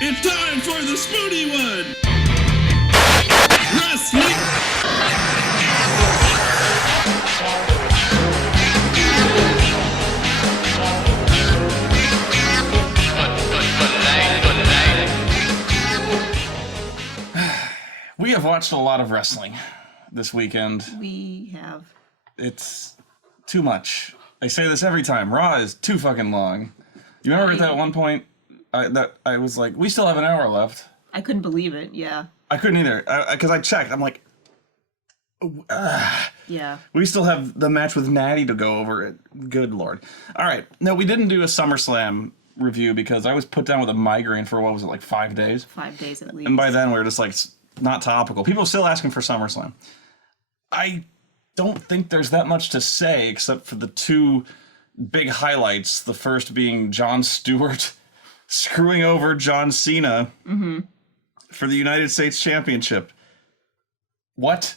It's time for the Spoony one! Wrestling! We have watched a lot of wrestling this weekend. We have. It's too much. I say this every time. Raw is too fucking long. You remember at that one point I was like, we still have an hour left. I couldn't believe it, yeah. I couldn't either. Because I checked. I'm like, yeah. We still have the match with Natty to go over. Good Lord. All right. No, we didn't do a SummerSlam review because I was put down with a migraine for, what was it, like 5 days? 5 days at least. And by then we were just like, not topical. People are still asking for SummerSlam. I don't think there's that much to say except for the two big highlights. The first being Jon Stewart screwing over John Cena for the United States Championship. What?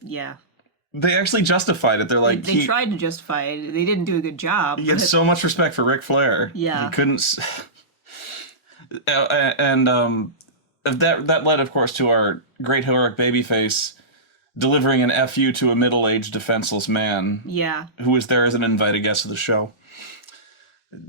Yeah. They actually justified it. They're like... They tried to justify it. They didn't do a good job. He had so much respect for Ric Flair. Yeah. He couldn't... That led, of course, to our great heroic babyface delivering an FU to a middle-aged defenseless man. Yeah. Who was there as an invited guest of the show.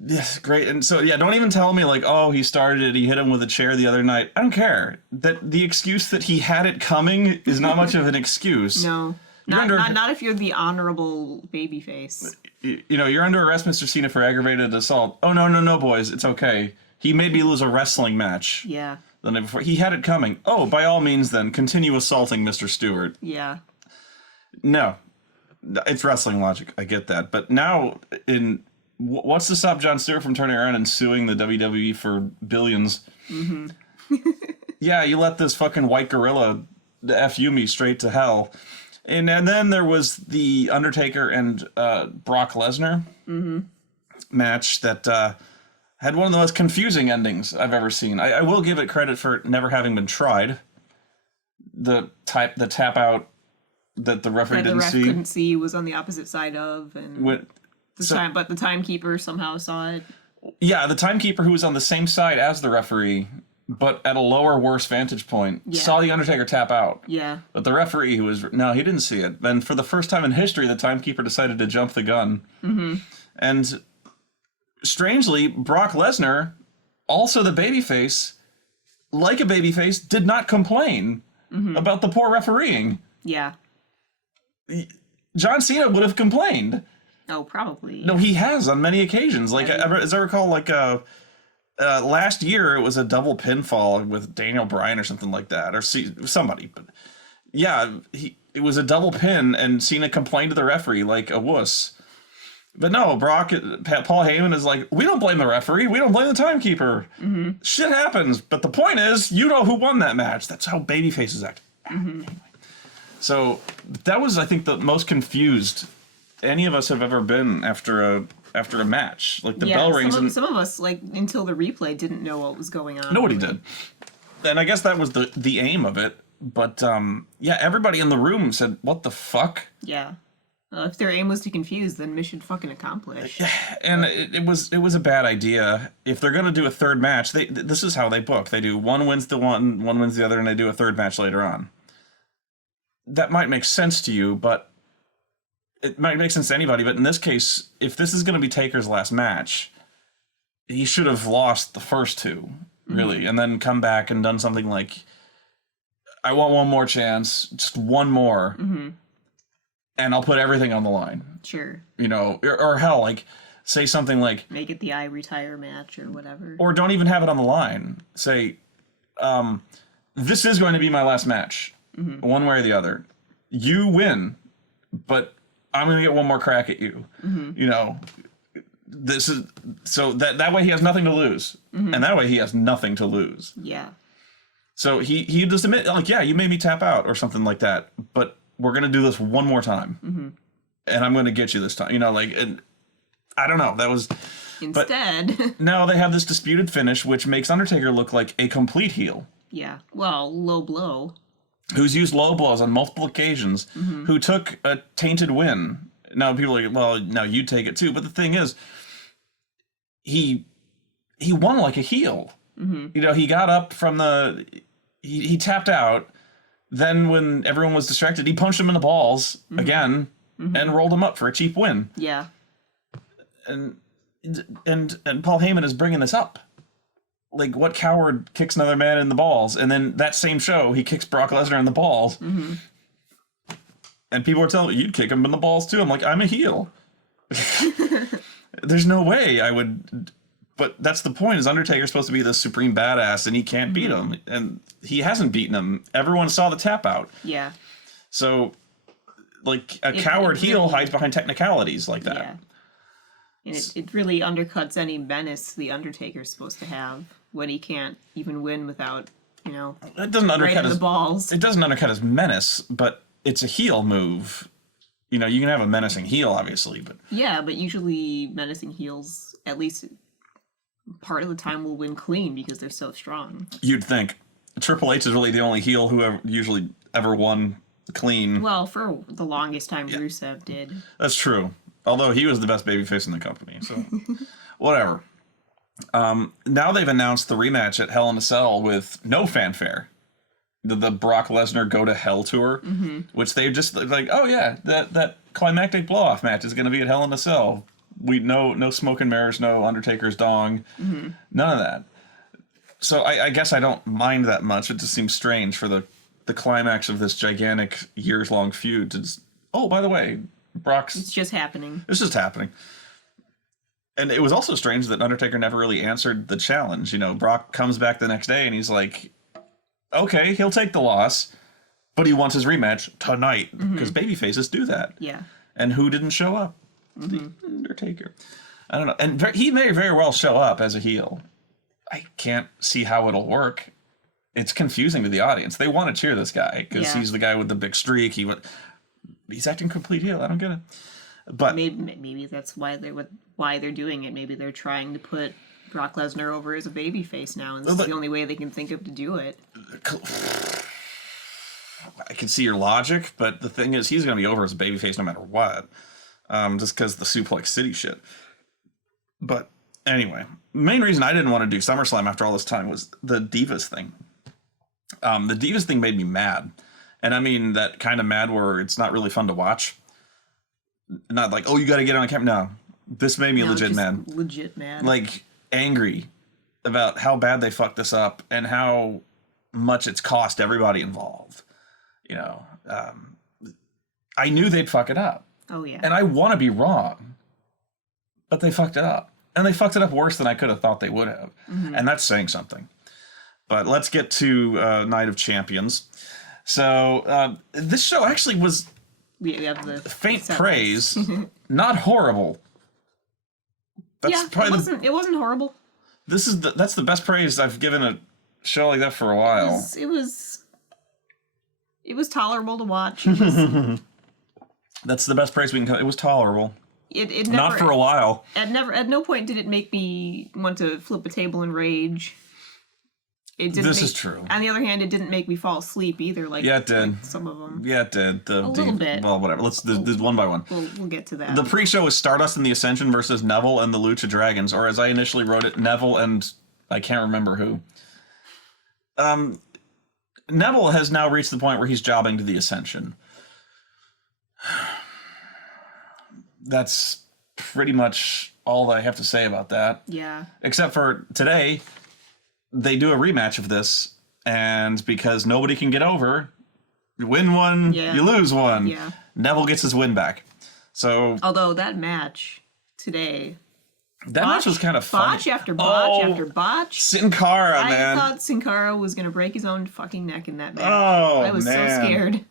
Yes, great. And so, yeah, don't even tell me, like, oh, he started it, he hit him with a chair the other night. I don't care. That the excuse that he had it coming is not much of an excuse. No. Not if you're the honorable babyface. You know, you're under arrest, Mr. Cena, for aggravated assault. Oh, no, boys, it's okay. He made me lose a wrestling match. Yeah. The night before. He had it coming. Oh, by all means, then, continue assaulting Mr. Stewart. Yeah. No. It's wrestling logic. I get that. But now, what's to stop Jon Stewart from turning around and suing the WWE for billions? Mm-hmm. Yeah, you let this fucking white gorilla FU me straight to hell. And then there was the Undertaker and Brock Lesnar match that... had one of the most confusing endings I've ever seen. I will give it credit for never having been tried. The tap out that the referee didn't see. The ref couldn't see, was on the opposite side of, and but the timekeeper somehow saw it. Yeah, the timekeeper who was on the same side as the referee, but at a lower, worse vantage point, saw the Undertaker tap out. Yeah. But the referee he didn't see it. Then for the first time in history, the timekeeper decided to jump the gun. Mm-hmm. And... strangely, Brock Lesnar, also the babyface, like a babyface, did not complain about the poor refereeing. Yeah. John Cena would have complained. Oh, probably. No, he has on many occasions. Like, as I recall, like, last year it was a double pinfall with Daniel Bryan or something like that, or somebody. But yeah, it was a double pin, and Cena complained to the referee like a wuss. But no, Paul Heyman is like, we don't blame the referee, we don't blame the timekeeper. Mm-hmm. Shit happens, but the point is, you know who won that match. That's how babyfaces act. Mm-hmm. Anyway. So that was, I think, the most confused any of us have ever been after a match. Like the bell rings. Some of us, like, until the replay, didn't know what was going on. Nobody did. And I guess that was the aim of it. But yeah, everybody in the room said, "What the fuck?" Yeah. If their aim was to confuse, then mission fucking accomplished. And it was a bad idea. If they're gonna do a third match, this is how they book. They do one wins the one wins the other, and they do a third match later on. That might make sense to you, but it might make sense to anybody. But in this case, if this is gonna be Taker's last match, he should have lost the first two, really, and then come back and done something like, "I want one more chance, just one more." Mm-hmm. And I'll put everything on the line. Sure. You know, or hell, like, say something like... make it the I Retire match or whatever. Or don't even have it on the line. Say, this is going to be my last match. Mm-hmm. One way or the other. You win, but I'm going to get one more crack at you. Mm-hmm. You know, this is... so that way he has nothing to lose. Mm-hmm. And that way he has nothing to lose. Yeah. So he just admit, like, yeah, you made me tap out or something like that, but... we're going to do this one more time. Mm-hmm. And I'm going to get you this time. You know, like, and I don't know. That was... instead... now they have this disputed finish, which makes Undertaker look like a complete heel. Yeah. Well, low blow. Who's used low blows on multiple occasions, who took a tainted win. Now, people are like, well, now you take it too. But the thing is, he he won like a heel. You know, he got up from he tapped out. Then when everyone was distracted, he punched him in the balls again and rolled him up for a cheap win. Yeah. And Paul Heyman is bringing this up. Like, what coward kicks another man in the balls? And then that same show, he kicks Brock Lesnar in the balls. And people are telling me, you'd kick him in the balls too. I'm like, I'm a heel. There's no way I would. But that's the point, is Undertaker's supposed to be the supreme badass, and he can't beat him. And he hasn't beaten him. Everyone saw the tap out. Yeah. So, like, a coward heel hides behind technicalities like that. Yeah. And it really undercuts any menace the Undertaker's supposed to have when he can't even win without, you know, it doesn't undercut the balls. It doesn't undercut his menace, but it's a heel move. You know, you can have a menacing heel, obviously, but... Yeah, but usually menacing heels, at least part of the time, will win clean because they're so strong. You'd think. Triple H is really the only heel who usually ever won clean. Well, for the longest time, Rusev did. That's true. Although he was the best babyface in the company, so... Whatever. Now they've announced the rematch at Hell in a Cell with no fanfare. The Brock Lesnar Go to Hell tour, which they just like, oh yeah, that climactic blow-off match is going to be at Hell in a Cell. We no smoke and mirrors, no Undertaker's dong, none of that. So I guess I don't mind that much. It just seems strange for the climax of this gigantic years-long feud to just, oh, by the way, It's just happening. It's just happening. And it was also strange that Undertaker never really answered the challenge. You know, Brock comes back the next day and he's like, okay, he'll take the loss, but he wants his rematch tonight, because babyfaces do that. Yeah. And who didn't show up? The Undertaker. I don't know. And he may very well show up as a heel. I can't see how it'll work. It's confusing to the audience. They want to cheer this guy because he's the guy with the big streak. He's acting complete heel. I don't get it. But maybe that's why they're doing it. Maybe they're trying to put Brock Lesnar over as a babyface now, and this is the only way they can think of to do it. I can see your logic, but the thing is, he's going to be over as a babyface no matter what, just because the Suplex City shit. But anyway, the main reason I didn't want to do SummerSlam after all this time was the Divas thing. The Divas thing made me mad, and I mean that kind of mad where it's not really fun to watch. Not like, oh, you got to get on camera. No, this made me legit mad. Legit mad. Like, angry about how bad they fucked this up and how much it's cost everybody involved. You know, I knew they'd fuck it up. Oh, yeah. And I want to be wrong, but they fucked it up. And they fucked it up worse than I could have thought they would have. And that's saying something. But let's get to Night of Champions. So this show actually was we have the faint praise, not horrible. That's probably it wasn't horrible. That's the best praise I've given a show like that for a while. It was tolerable to watch. That's the best praise we can. It was tolerable. It never, not for a while. At no point did it make me want to flip a table in rage. This is true. On the other hand, it didn't make me fall asleep either. Like, yeah, it did. Like some of them. Yeah, it did. A little bit. Well, whatever. Let's do one by one. We'll get to that. The pre-show was Stardust and the Ascension versus Neville and the Lucha Dragons, or as I initially wrote it, Neville and I can't remember who. Neville has now reached the point where he's jobbing to the Ascension. That's pretty much all I have to say about that. Yeah. Except for today, they do a rematch of this, and because nobody can get over, you win one, you lose one. Yeah. Neville gets his win back. So, although that match today, match was kind of fun. Botch after botch after botch. Sin Cara, man. I thought Sin Cara was gonna break his own fucking neck in that match. Oh, I was so scared.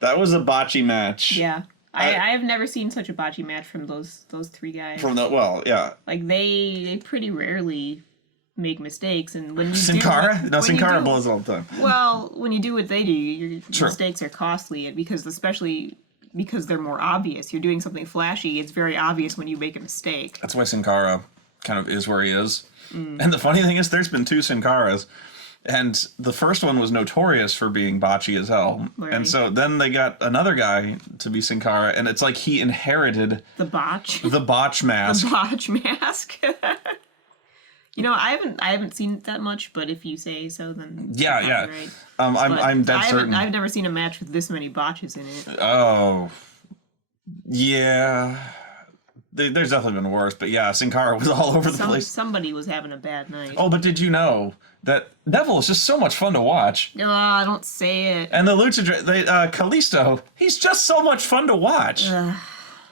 That was a botchy match. Yeah. I have never seen such a botchy match from those three guys. Like they pretty rarely make mistakes, and when you Sin Cara? No, Sin Cara blows all the time. Well, when you do what they do, your mistakes are costly, especially because they're more obvious. You're doing something flashy, it's very obvious when you make a mistake. That's why Sin Cara kind of is where he is. And the funny thing is, there's been 2 Sin Caras, and the first one was notorious for being botchy as hell. Right. And so then they got another guy to be Sin Cara, and it's like he inherited the botch mask. The botch mask. I haven't seen it that much, but if you say so, then Yeah, you're yeah. probably right. I'm dead certain. I've never seen a match with this many botches in it. Oh, yeah. There's definitely been worse, but yeah, Sin Cara was all over the place. Somebody was having a bad night. Oh, but did you know that Neville is just so much fun to watch? Don't say it. And the Kalisto, he's just so much fun to watch.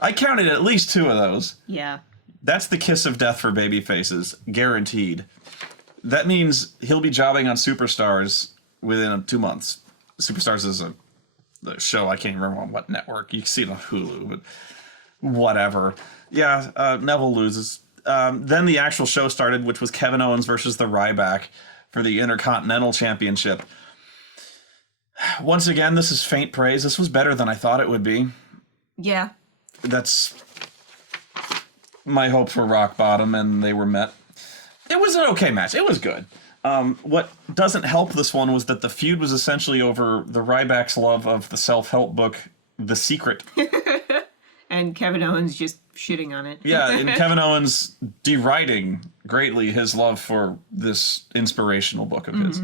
I counted at least 2 of those. Yeah. That's the kiss of death for baby faces, guaranteed. That means he'll be jobbing on Superstars within 2 months. Superstars is a show, I can't remember on what network. You can see it on Hulu, but whatever. Yeah, Neville loses. Then the actual show started, which was Kevin Owens versus the Ryback for the Intercontinental Championship. Once again, this is faint praise. This was better than I thought it would be. Yeah. That's my hope for rock bottom, and they were met. It was an okay match. It was good. What doesn't help this one was that the feud was essentially over the Ryback's love of the self-help book, The Secret. And Kevin Owens just shitting on it. Yeah, and Kevin Owens deriding greatly his love for this inspirational book of his.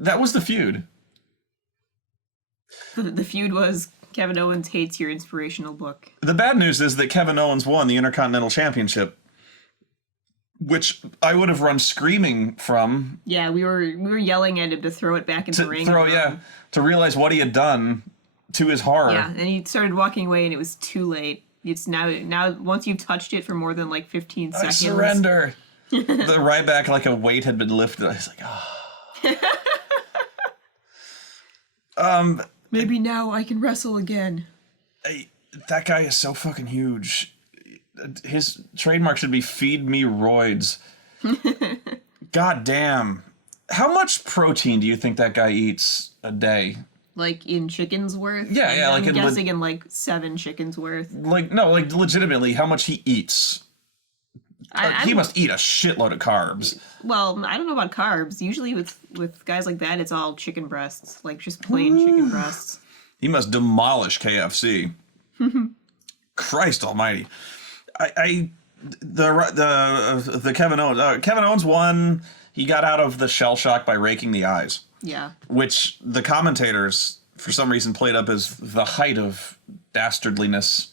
That was the feud. The feud was Kevin Owens hates your inspirational book. The bad news is that Kevin Owens won the Intercontinental Championship, which I would have run screaming from. Yeah, we were yelling at him to throw it back in the ring. To realize what he had done to his horror. Yeah, and he started walking away, and it was too late. It's now once you've touched it for more than like 15 seconds. I surrender. The Ryback, like a weight had been lifted. I was like, oh. Maybe now I can wrestle again. That guy is so fucking huge. His trademark should be "Feed me roids." God damn. How much protein do you think that guy eats a day? Like in chicken's worth? Yeah, I'm guessing in like 7 chickens worth. Legitimately, how much he eats. He must eat a shitload of carbs. Well, I don't know about carbs. Usually with guys like that, it's all chicken breasts, like just plain chicken breasts. He must demolish KFC. Christ Almighty! The Kevin Owens won. He got out of the shell shock by raking the eyes. Yeah. Which the commentators, for some reason, played up as the height of dastardliness.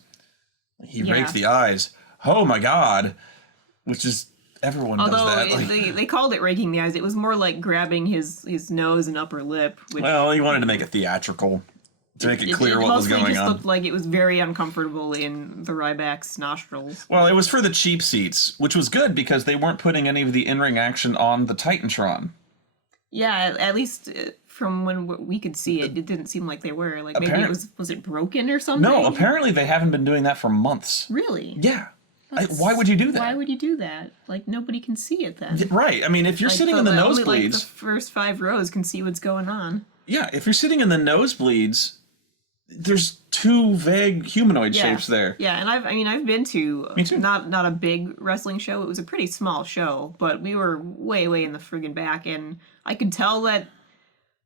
He raked the eyes. Oh my God. Which is, everyone does that. Although they called it raking the eyes, it was more like grabbing his nose and upper lip. Well, he wanted to make it theatrical. To make it clear what was going on. It just looked like it was very uncomfortable in the Ryback's nostrils. Well, it was for the cheap seats, which was good because they weren't putting any of the in-ring action on the Titantron. Yeah, at least from when we could see it, it didn't seem like they were. Like maybe it was it broken or something? No, apparently they haven't been doing that for months. Really? Yeah. Why would you do that? Why would you do that? Like nobody can see it then. Right. I mean, if you're sitting in the nosebleeds, only, like, the first 5 rows can see what's going on. Yeah, if you're sitting in the nosebleeds, there's 2 vague humanoid shapes there. Yeah, and I've been to Me too. Not a big wrestling show. It was a pretty small show, but we were way in the friggin' back, and I could tell that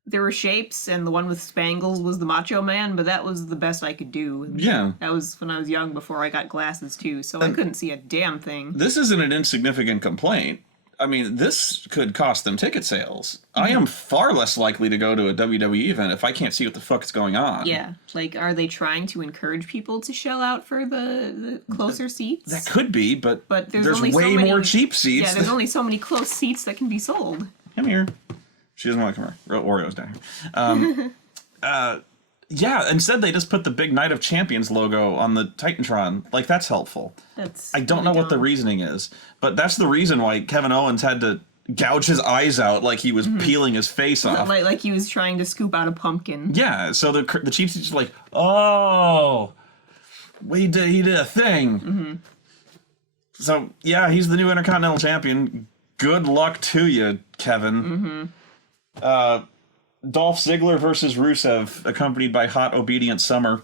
there were shapes, and the one with spangles was the Macho Man, but that was the best I could do. And yeah. That was when I was young, before I got glasses too, so I couldn't see a damn thing. This isn't an insignificant complaint. I mean, this could cost them ticket sales. Mm-hmm. I am far less likely to go to a WWE event if I can't see what the fuck is going on. Yeah. Like, are they trying to encourage people to shell out for the closer seats? That could be, but there's only way more cheap seats. Yeah, there's only so many close seats that can be sold. Come here. She doesn't want to come here. Oreo's down here. Yeah, instead they just put the big Night of Champions logo on the Titantron. Like, that's helpful. I don't know what the reasoning is, but that's the reason why Kevin Owens had to gouge his eyes out like he was peeling his face off. Like he was trying to scoop out a pumpkin. Yeah, so the cheap seats are like, oh, he did a thing. Mm-hmm. So, yeah, he's the new Intercontinental Champion. Good luck to you, Kevin. Mm-hmm. Dolph Ziggler versus Rusev, accompanied by Hot Obedient Summer.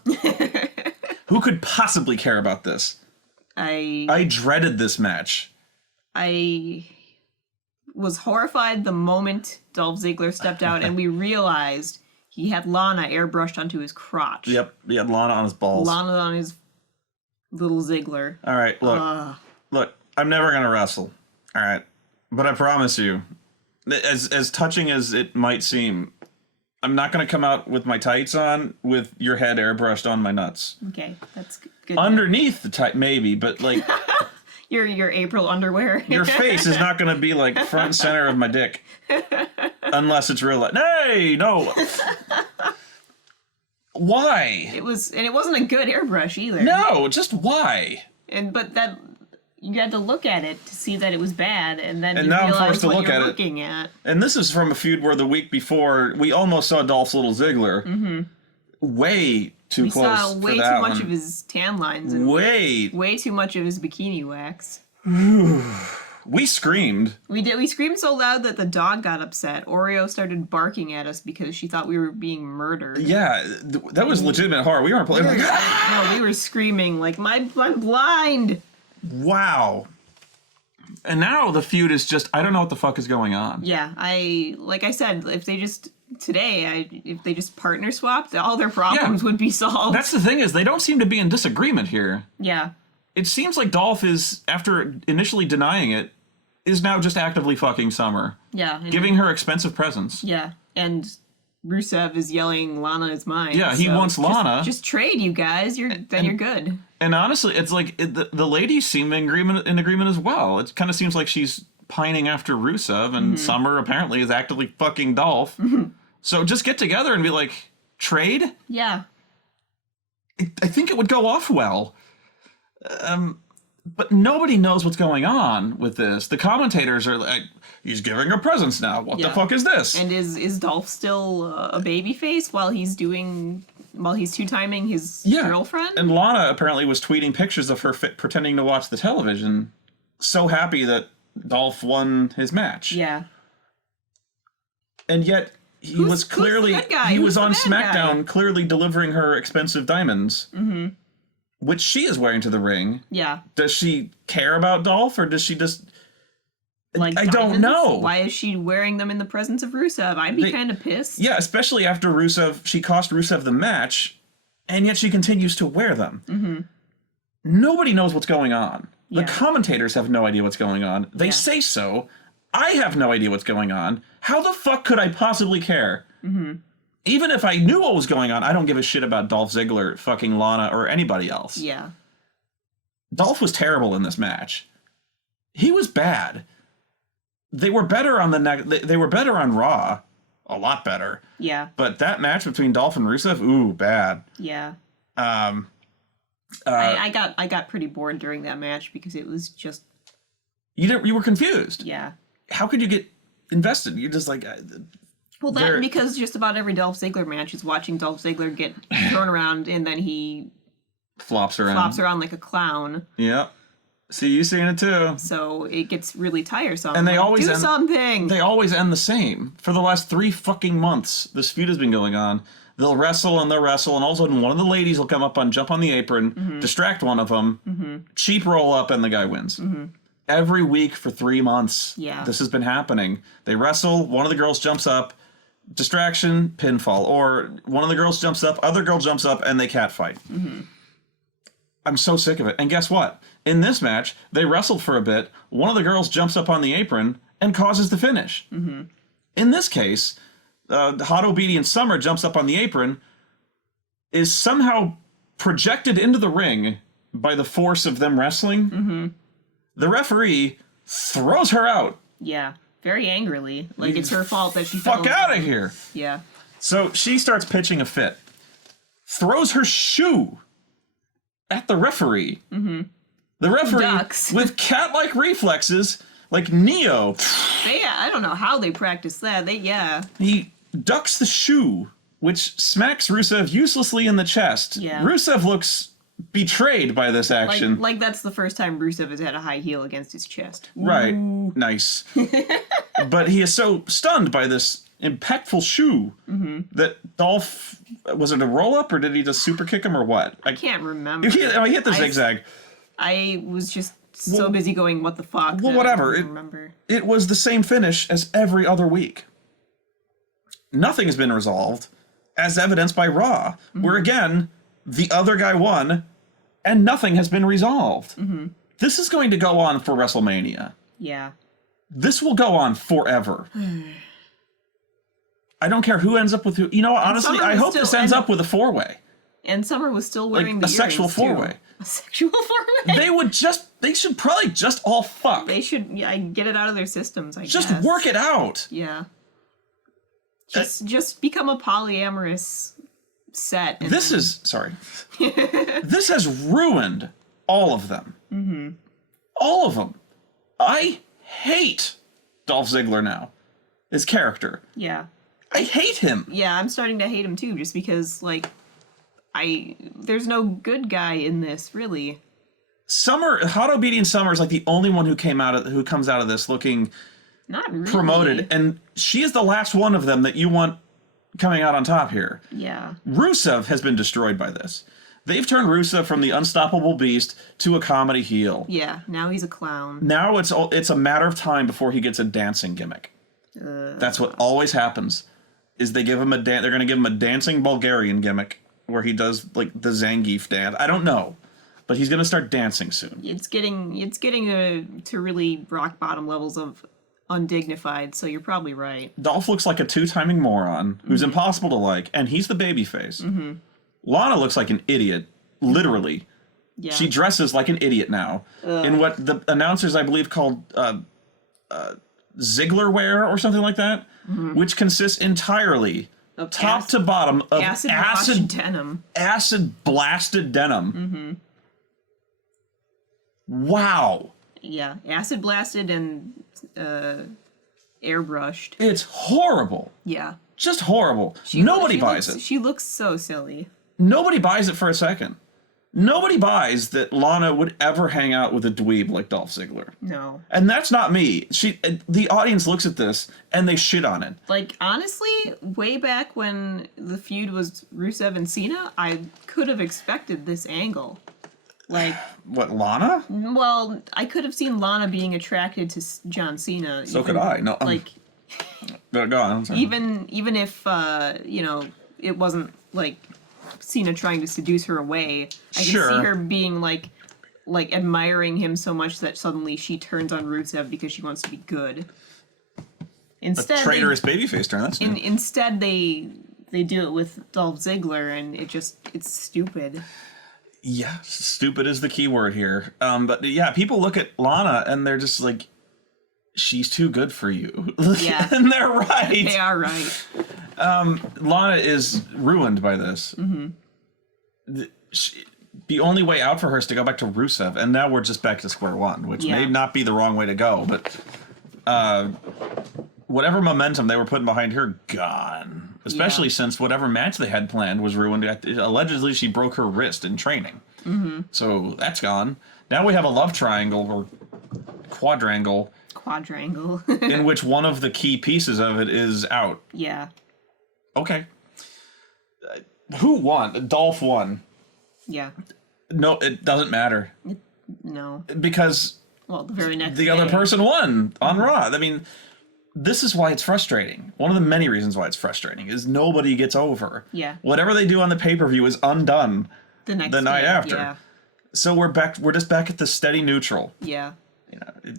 Who could possibly care about this? I dreaded this match. I was horrified the moment Dolph Ziggler stepped out and we realized he had Lana airbrushed onto his crotch. Yep, he had Lana on his balls. Lana on his little Ziggler. All right, look, I'm never going to wrestle. All right, But I promise you, as touching as it might seem, I'm not going to come out with my tights on with your head airbrushed on my nuts. Okay, that's good. Underneath the tight, maybe, but like your April underwear. your face is not going to be like front and center of my dick, unless it's real. Hey, no. Why? It wasn't a good airbrush either. No, just why? But that you had to look at it to see that it was bad, and then you now I'm realize forced to what look you're at it. looking at. And this is from a feud where the week before we almost saw Dolph's little Ziggler. Mm-hmm. Way too We close. saw way for that too much one. of his tan lines and way too much of his bikini wax. We screamed. We did. We screamed so loud that the dog got upset. Oreo started barking at us because she thought we were being murdered. Yeah, that was legitimate horror. We weren't playing like No, we were screaming like, I'm blind. wow. And now the feud is just, I don't know what the fuck is going on. Yeah, like I said, if they just partner swapped, all their problems would be solved. That's the thing is, they don't seem to be in disagreement here. Yeah. It seems like Dolph is, after initially denying it, is now just actively fucking Summer. Yeah. Giving her expensive presents. Yeah, and Rusev is yelling Lana is mine. Yeah, he wants Lana. Just trade, you guys. You're good. And honestly, it's like the ladies seem in agreement as well. It kind of seems like she's pining after Rusev, and Summer apparently is actively fucking Dolph. So just get together and be like, trade? Yeah. I think it would go off well. But nobody knows what's going on with this. The commentators are like, he's giving her presents now. What the fuck is this? And is Dolph still a babyface while he's two-timing his girlfriend? And Lana apparently was tweeting pictures of her pretending to watch the television, so happy that Dolph won his match. Yeah. And yet he was clearly he was on SmackDown clearly delivering her expensive diamonds. Mm-hmm. Which she is wearing to the ring. Yeah. Does she care about Dolph, or does she just... Like I don't know. Why is she wearing them in the presence of Rusev? I'd be kind of pissed. Yeah, especially after she cost Rusev the match, and yet she continues to wear them. Mm-hmm. Nobody knows what's going on. Yeah. The commentators have no idea what's going on. They say so. I have no idea what's going on. How the fuck could I possibly care? Mm-hmm. Even if I knew what was going on, I don't give a shit about Dolph Ziggler, fucking Lana, or anybody else. Yeah. Dolph was terrible in this match. He was bad. They were better on they were better on Raw. A lot better. Yeah. But that match between Dolph and Rusev, ooh, bad. Yeah. I got pretty bored during that match because it was just... You were confused. Yeah. How could you get invested? You're just like... Well, because just about every Dolph Ziggler match is watching Dolph Ziggler get thrown around and then he flops around like a clown. Yep. See, you seeing it too. So it gets really tiresome. And they always do something. They always end the same. For the last 3 fucking months, this feud has been going on. They'll wrestle, and all of a sudden one of the ladies will come up jump on the apron, distract one of them, cheap roll up, and the guy wins. Every week for 3 months. Yeah. This has been happening. They wrestle, one of the girls jumps up, distraction, pinfall, or one of the girls jumps up, other girl jumps up, and they catfight. I'm so sick of it. And guess what? In this match, they wrestled for a bit. One of the girls jumps up on the apron and causes the finish. In this case, hot obedient Summer jumps up on the apron, is somehow projected into the ring by the force of them wrestling. The referee throws her out. Yeah. Very angrily. Like, it's her fault that she fuck out of here. Yeah. So she starts pitching a fit. Throws her shoe at the referee. The referee, with cat-like reflexes, like Neo. I don't know how they practice that. He ducks the shoe, which smacks Rusev uselessly in the chest. Yeah. Rusev looks betrayed by this action. Like that's the first time Rusev has had a high heel against his chest. Right. Ooh. Nice. But he is so stunned by this impactful shoe that Dolph... Was it a roll-up, or did he just super kick him, or what? I can't remember. He hit the zigzag. I was just so busy going, what the fuck? Well, whatever. It was the same finish as every other week. Nothing has been resolved, as evidenced by Raw, where again... The other guy won, and nothing has been resolved. This is going to go on for WrestleMania. Yeah. This will go on forever. I don't care who ends up with who. You know what? Honestly, I hope this ends up with a 4-way. And Summer was still wearing Like the a sexual earrings, too. 4-way. A sexual 4-way? They should probably just all fuck. They should get it out of their systems, I guess. Just work it out. Yeah. Just become a polyamorous set. This has ruined all of them. Mm-hmm. All of them. I hate Dolph Ziggler now. His character. Yeah. I hate him. Yeah, I'm starting to hate him too, just because, like, there's no good guy in this, really. Hotto beating Summer is like the only one who comes out of this looking not really promoted, and she is the last one of them that you want coming out on top here. Yeah. Rusev has been destroyed by this. They've turned Rusev from the unstoppable beast to a comedy heel. Yeah, now he's a clown. Now it's a matter of time before he gets a dancing gimmick. That's what always happens. Is they give him they're going to give him a dancing Bulgarian gimmick where he does like the Zangief dance. I don't know, but he's going to start dancing soon. It's getting to really rock bottom levels of undignified, so you're probably right. Dolph looks like a two-timing moron who's impossible to like, and he's the babyface. Mm-hmm. Lana looks like an idiot, literally. Yeah. She dresses like an idiot now in what the announcers, I believe, called Ziggler wear or something like that, which consists entirely, of top to bottom, of acid denim. Acid blasted denim. Mm-hmm. Wow. Yeah, acid blasted and airbrushed. It's horrible. Yeah. Just horrible. Nobody buys it. She looks so silly. Nobody buys it for a second. Nobody buys that Lana would ever hang out with a dweeb like Dolph Ziggler. No. And that's not me. The audience looks at this and they shit on it. Like, honestly, way back when the feud was Rusev and Cena, I could have expected this angle. Like, what, Lana? Well, I could have seen Lana being attracted to John Cena. So could I. No, like, go on. even if it wasn't like Cena trying to seduce her away, I can see her being like admiring him so much that suddenly she turns on Rusev because she wants to be good. Instead, a traitorous babyface turn. That's new. Instead they do it with Dolph Ziggler, and it's stupid. Yeah, stupid is the key word here. But yeah, people look at Lana and they're just like, she's too good for you. Yeah. And they're right. They are right. Lana is ruined by this. Mm-hmm. The only way out for her is to go back to Rusev, and now we're just back to square one, which may not be the wrong way to go, but whatever momentum they were putting behind her, gone. Especially since whatever match they had planned was ruined. Allegedly, she broke her wrist in training. Mm-hmm. So that's gone. Now we have a love triangle or quadrangle. In which one of the key pieces of it is out. Yeah. Okay. Who won? Dolph won. Yeah. No, it doesn't matter. No. Because the very next the other person won on Raw. I mean, this is why it's frustrating. One of the many reasons why it's frustrating is nobody gets over. Yeah. Whatever they do on the pay-per-view is undone the night after. Yeah. So we're just back at the steady neutral. Yeah. You know,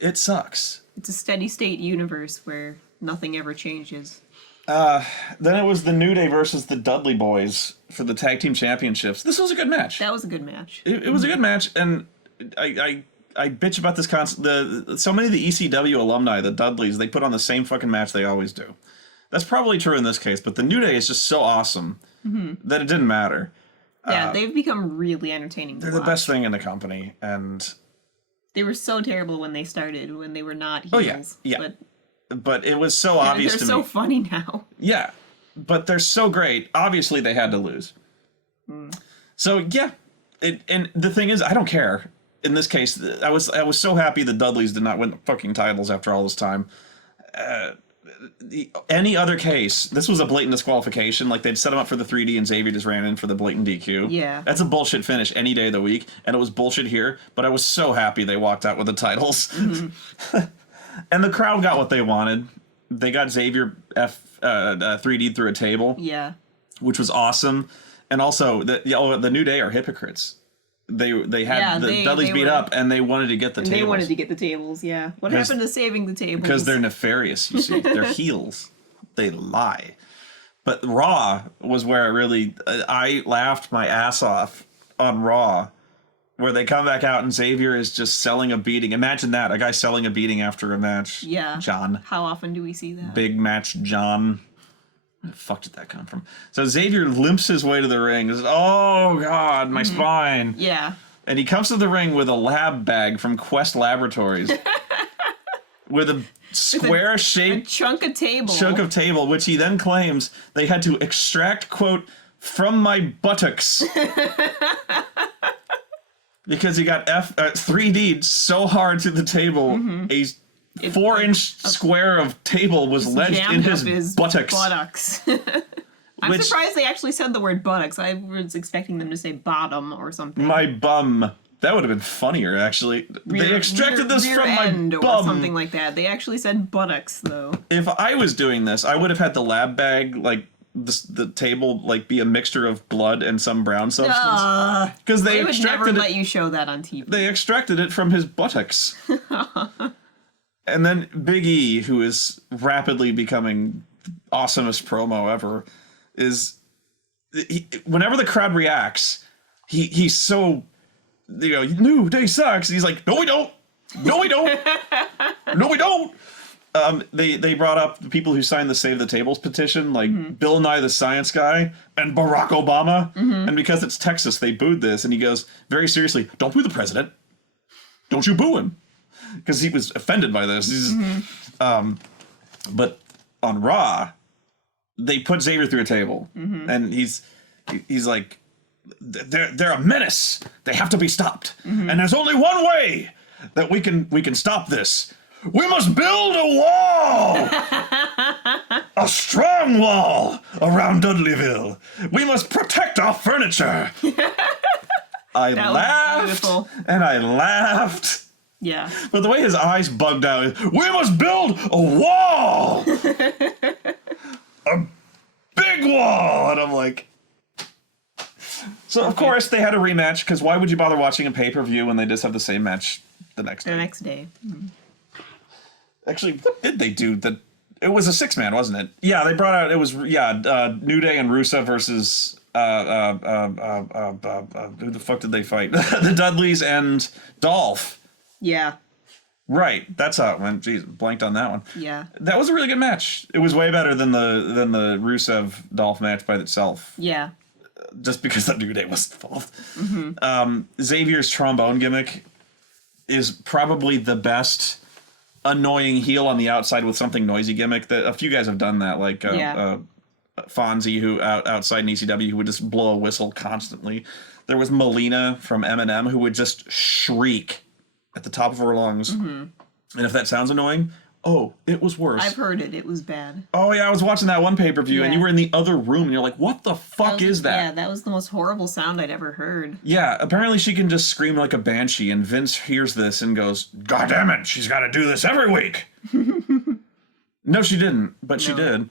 it sucks. It's a steady state universe where nothing ever changes. Then it was the New Day versus the Dudley Boys for the tag team championships. This was a good match. That was a good match. It was a good match, and I bitch about this concept. So many of the ECW alumni, the Dudleys, they put on the same fucking match they always do. That's probably true in this case, but the New Day is just so awesome that it didn't matter. Yeah, they've become really entertaining. They're the best thing in the company, and they were so terrible when they started, when they were not heels. Oh yeah. But it was so obvious to me. They're so funny now. Yeah, but they're so great. Obviously, they had to lose. So yeah, and the thing is, I don't care. In this case, I was so happy the Dudleys did not win the fucking titles after all this time. Any other case, this was a blatant disqualification. Like, they'd set him up for the 3D and Xavier just ran in for the blatant DQ. Yeah. That's a bullshit finish any day of the week, and it was bullshit here, but I was so happy they walked out with the titles. Mm-hmm. And the crowd got what they wanted. They got Xavier 3D through a table. Yeah. Which was awesome. And also, the New Day are hypocrites. they had the Dudleys they beat were- up, and they wanted to get the And tables. they wanted to get the tables, yeah. What happened to saving the tables? Because they're nefarious, you see. They're heels. They lie. But Raw was where it really... I laughed my ass off on Raw, where they come back out and Xavier is just selling a beating. Imagine that, a guy selling a beating after a match. Yeah. John. How often do we see that? Big match John. Where the fuck did that come from? So Xavier limps his way to the ring. Says, oh, God, my spine. Yeah. And he comes to the ring with a lab bag from Quest Laboratories. with a square-shaped chunk of table, which he then claims they had to extract, quote, from my buttocks. Because he got 3D'd so hard to the table, a 4-inch square of table was lodged in his buttocks. I'm surprised they actually said the word buttocks. I was expecting them to say bottom or something. My bum. That would have been funnier, actually. They extracted this rear from my end bum. or something like that. They actually said buttocks, though. If I was doing this, I would have had the lab bag, like, the table, like, be a mixture of blood and some brown substance. Because they would extracted never it. let you show that on TV. They extracted it from his buttocks. And then Big E, who is rapidly becoming awesomest promo ever, is whenever the crowd reacts, he's so, New Day sucks. And he's like, no, we don't. No, we don't. No, we don't. They brought up the people who signed the Save the Tables petition, like Bill Nye the Science Guy and Barack Obama. And because it's Texas, they booed this. And he goes, very seriously, don't boo the president. Don't you boo him. Because he was offended by this. But on Raw, they put Xavier through a table. And he's like, they're a menace. They have to be stopped. And there's only one way that we can stop this. We must build a wall! A strong wall around Dudleyville. We must protect our furniture. I laughed, and I laughed. Yeah. But the way his eyes bugged out is, we must build a wall! A big wall! And I'm like... So, of course, they had a rematch, because why would you bother watching a pay-per-view when they just have the same match the next day? The next day. Actually, what did they do? It was a 6-man, wasn't it? Yeah, they brought out, it was, New Day and Rusev versus, who the fuck did they fight? The Dudleys and Dolph. Yeah. Right, that's how it went. Jeez, blanked on that one. Yeah. That was a really good match. It was way better than the Rusev Dolph match by itself. Yeah. Just because the New Day was involved. Xavier's trombone gimmick is probably the best annoying heel on the outside with something noisy gimmick. That a few guys have done that, like Fonzie, who outside in ECW, who would just blow a whistle constantly. There was Melina from Eminem, who would just shriek at the top of her lungs. And if that sounds annoying, oh, it was worse. I've heard it. It was bad. Oh, yeah, I was watching that one pay-per-view, and you were in the other room, and you're like, what the fuck is that? Yeah, that was the most horrible sound I'd ever heard. Yeah, apparently she can just scream like a banshee, and Vince hears this and goes, God damn it, she's got to do this every week. No, she didn't, but she did.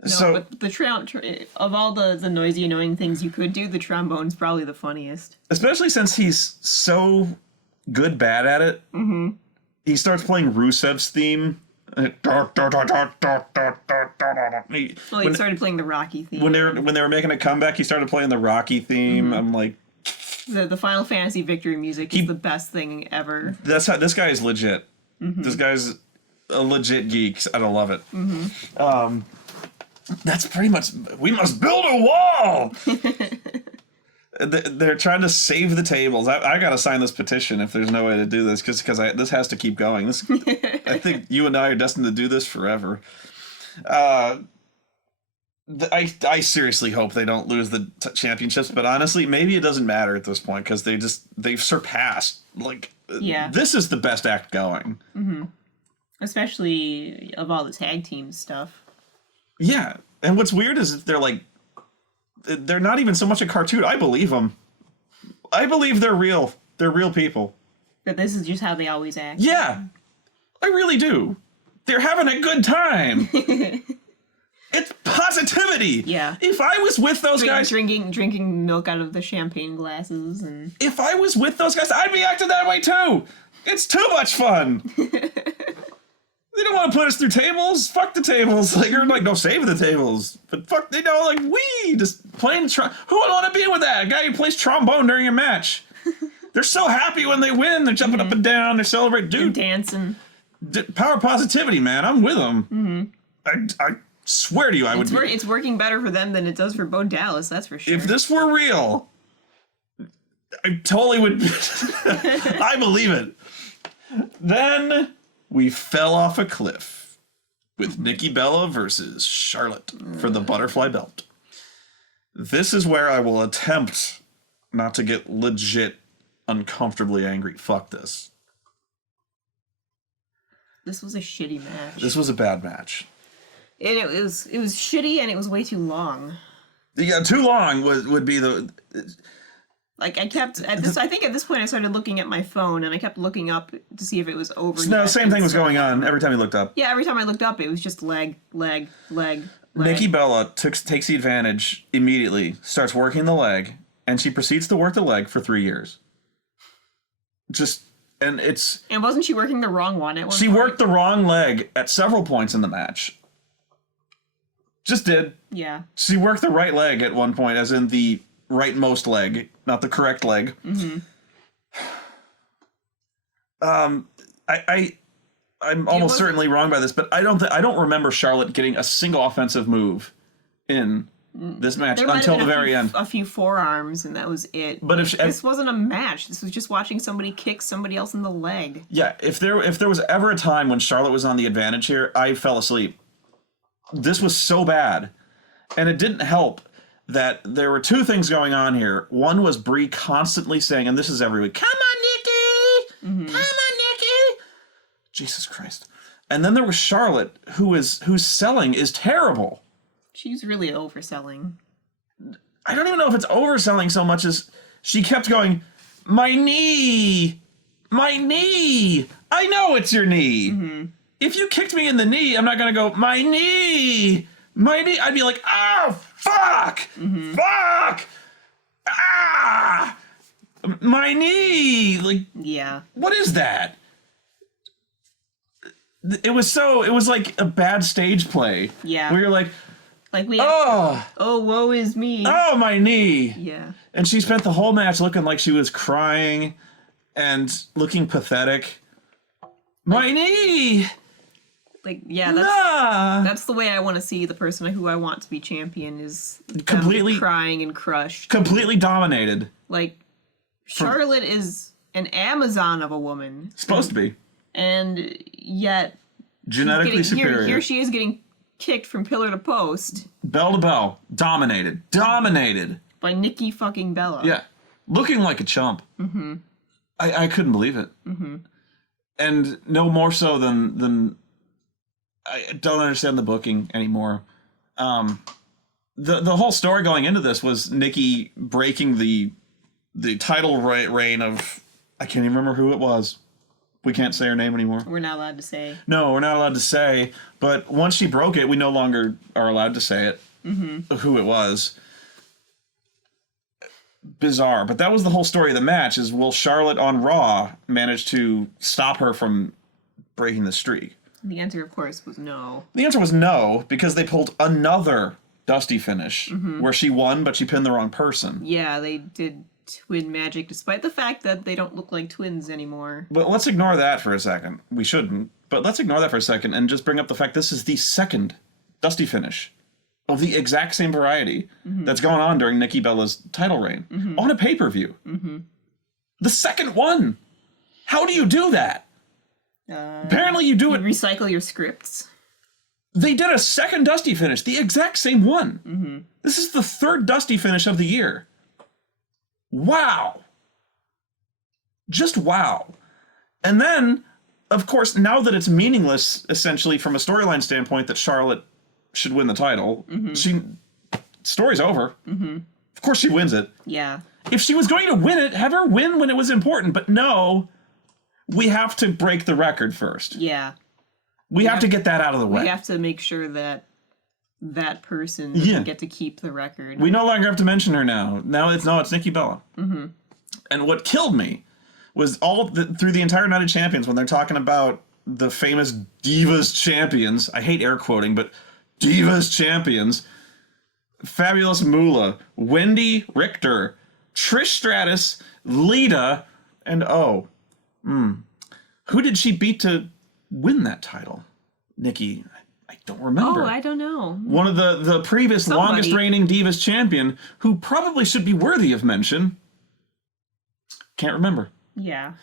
No, So, but the of all the noisy, annoying things you could do, the trombone's probably the funniest. especially since he's so good bad at it, he starts playing Rusev's theme. Well, he started playing the Rocky theme. When they were making a comeback, he started playing the Rocky theme. I'm like, The Final Fantasy victory music is the best thing ever. this guy is legit. This guy's a legit geek. I don't love it. That's pretty much. We must build a wall. They're trying to save the tables. I gotta sign this petition if there's no way to do this, because this has to keep going. I think you and I are destined to do this forever. I seriously hope they don't lose the championships, but honestly, maybe it doesn't matter at this point, because they've surpassed, like, this is the best act going. Especially of all the tag team stuff. Yeah, and what's weird is they're not even so much a cartoon. I believe them. I believe they're real. They're real people. That this is just how they always act. Yeah, I really do. They're having a good time. It's positivity. Yeah. If I was with those guys, drinking milk out of the champagne glasses, and if I was with those guys, I'd be acting that way too. It's too much fun. They don't want to put us through tables. Fuck the tables. Like, you're like, no, save the tables. But fuck, they know, like, we just playing. Who would want to be with that? A guy who plays trombone during a match. They're so happy when they win. They're jumping up and down. They're celebrating. Dude, and dancing. Power positivity, man. I'm with them. I swear to you, I would. It's working better for them than it does for Bo Dallas. That's for sure. If this were real, I totally would. I believe it. Then we fell off a cliff with Nikki Bella versus Charlotte for the butterfly belt. This is where I will attempt not to get legit uncomfortably angry. Fuck this. This was a shitty match. This was a bad match. And it was shitty, and it was way too long. Yeah, too long would be the. Like, I kept I think at this point I started looking at my phone, and I kept looking up to see if it was over. No, same thing was going on every time you looked up. Yeah, every time I looked up, it was just leg. Nikki Bella takes the advantage immediately, starts working the leg, and she proceeds to work the leg for 3 years. And wasn't she working the wrong one at one She point? worked the wrong leg at several points in the match. Just did. Yeah. She worked the right leg at one point, as in the rightmost leg, not the correct leg. Mm-hmm. I'm almost certainly wrong by this, but I don't remember Charlotte getting a single offensive move in this match until the very end. A few forearms, and that was it. But if this wasn't a match, this was just watching somebody kick somebody else in the leg. Yeah, if there was ever a time when Charlotte was on the advantage here, I fell asleep. This was so bad, and it didn't help that there were two things going on here. One was Brie constantly saying, and this is every week, "Come on, Nikki! Mm-hmm. Come on, Nikki!" Jesus Christ. And then there was Charlotte, whose selling is terrible. She's really overselling. I don't even know if it's overselling so much as she kept going, "My knee! My knee! I know it's your knee! Mm-hmm. If you kicked me in the knee, I'm not going to go, my knee! My knee!" I'd be like, "Oh, fuck! Mm-hmm. Fuck! Ah! My knee!" Like, yeah. What is that? It was like a bad stage play. Yeah. Where you're like woe is me. Oh, my knee. Yeah. And she spent the whole match looking like she was crying and looking pathetic. My knee. Like, yeah, that's the way I want to see the person who I want to be champion, is completely crying and crushed. Completely dominated. Like, Charlotte is an Amazon of a woman. Supposed to be. And yet genetically superior. Here she is getting kicked from pillar to post. Bell to bell. Dominated. By Nikki fucking Bella. Yeah. Looking like a chump. Mm-hmm. I couldn't believe it. Mm-hmm. And no more so than I don't understand the booking anymore. The whole story going into this was Nikki breaking the title reign of, I can't even remember who it was. We can't say her name anymore. We're not allowed to say. No, we're not allowed to say. But once she broke it, we no longer are allowed to say it. Mm-hmm. Who it was. Bizarre. But that was the whole story of the match, is will Charlotte on Raw manage to stop her from breaking the streak? The answer, of course, was no. The answer was no, because they pulled another Dusty finish, where she won, but she pinned the wrong person. Yeah, they did twin magic, despite the fact that they don't look like twins anymore. But let's ignore that for a second. We shouldn't, but let's ignore that for a second and just bring up the fact this is the second Dusty finish of the exact same variety that's going on during Nikki Bella's title reign on a pay-per-view. Mm-hmm. The second one! How do you do that? Apparently you do it... Recycle your scripts. They did a second Dusty finish, the exact same one. Mm-hmm. This is the third Dusty finish of the year. Wow. Just wow. And then, of course, now that it's meaningless, essentially, from a storyline standpoint, that Charlotte should win the title, story's over. Mm-hmm. Of course she wins it. Yeah. If she was going to win it, have her win when it was important. But no, we have to break the record first. Yeah. We have to get that out of the way. We have to make sure that that person doesn't get to keep the record. We no longer have to mention her now. Now it's Nikki Bella. Mm-hmm. And what killed me was through the entire Night of Champions when they're talking about the famous Divas champions. I hate air quoting, but Divas champions. Fabulous Moolah, Wendy Richter, Trish Stratus, Lita, and who did she beat to win that title? Nikki, I don't remember. Oh, I don't know. One of the previous longest reigning Divas champion who probably should be worthy of mention. Can't remember. Yeah.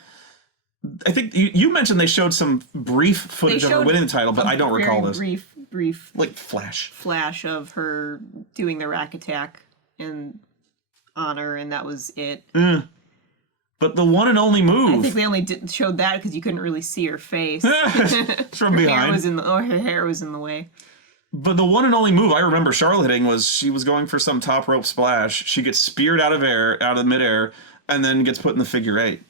I think you mentioned they showed some brief footage of her winning the title, but I don't recall this. Brief. Like flash of her doing the rack attack in honor, and that was it. But the one and only move. I think they only showed that because you couldn't really see her face. From behind. Her hair was in the way. But the one and only move I remember Charlotte hitting was she was going for some top rope splash. She gets speared out of midair, and then gets put in the figure 8.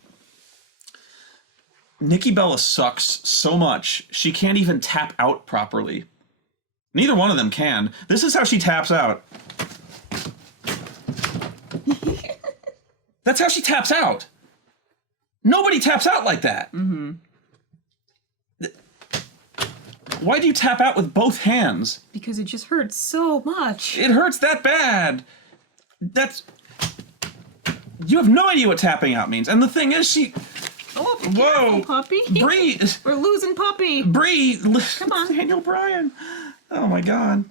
Nikki Bella sucks so much, she can't even tap out properly. Neither one of them can. This is how she taps out. That's how she taps out. Nobody taps out like that. Mm-hmm. Why do you tap out with both hands? Because it just hurts so much. It hurts that bad. You have no idea what tapping out means. And the thing is, Oh, whoa, puppy! Breathe. We're losing puppy. Breathe. Come on, Daniel Bryan. Oh my God.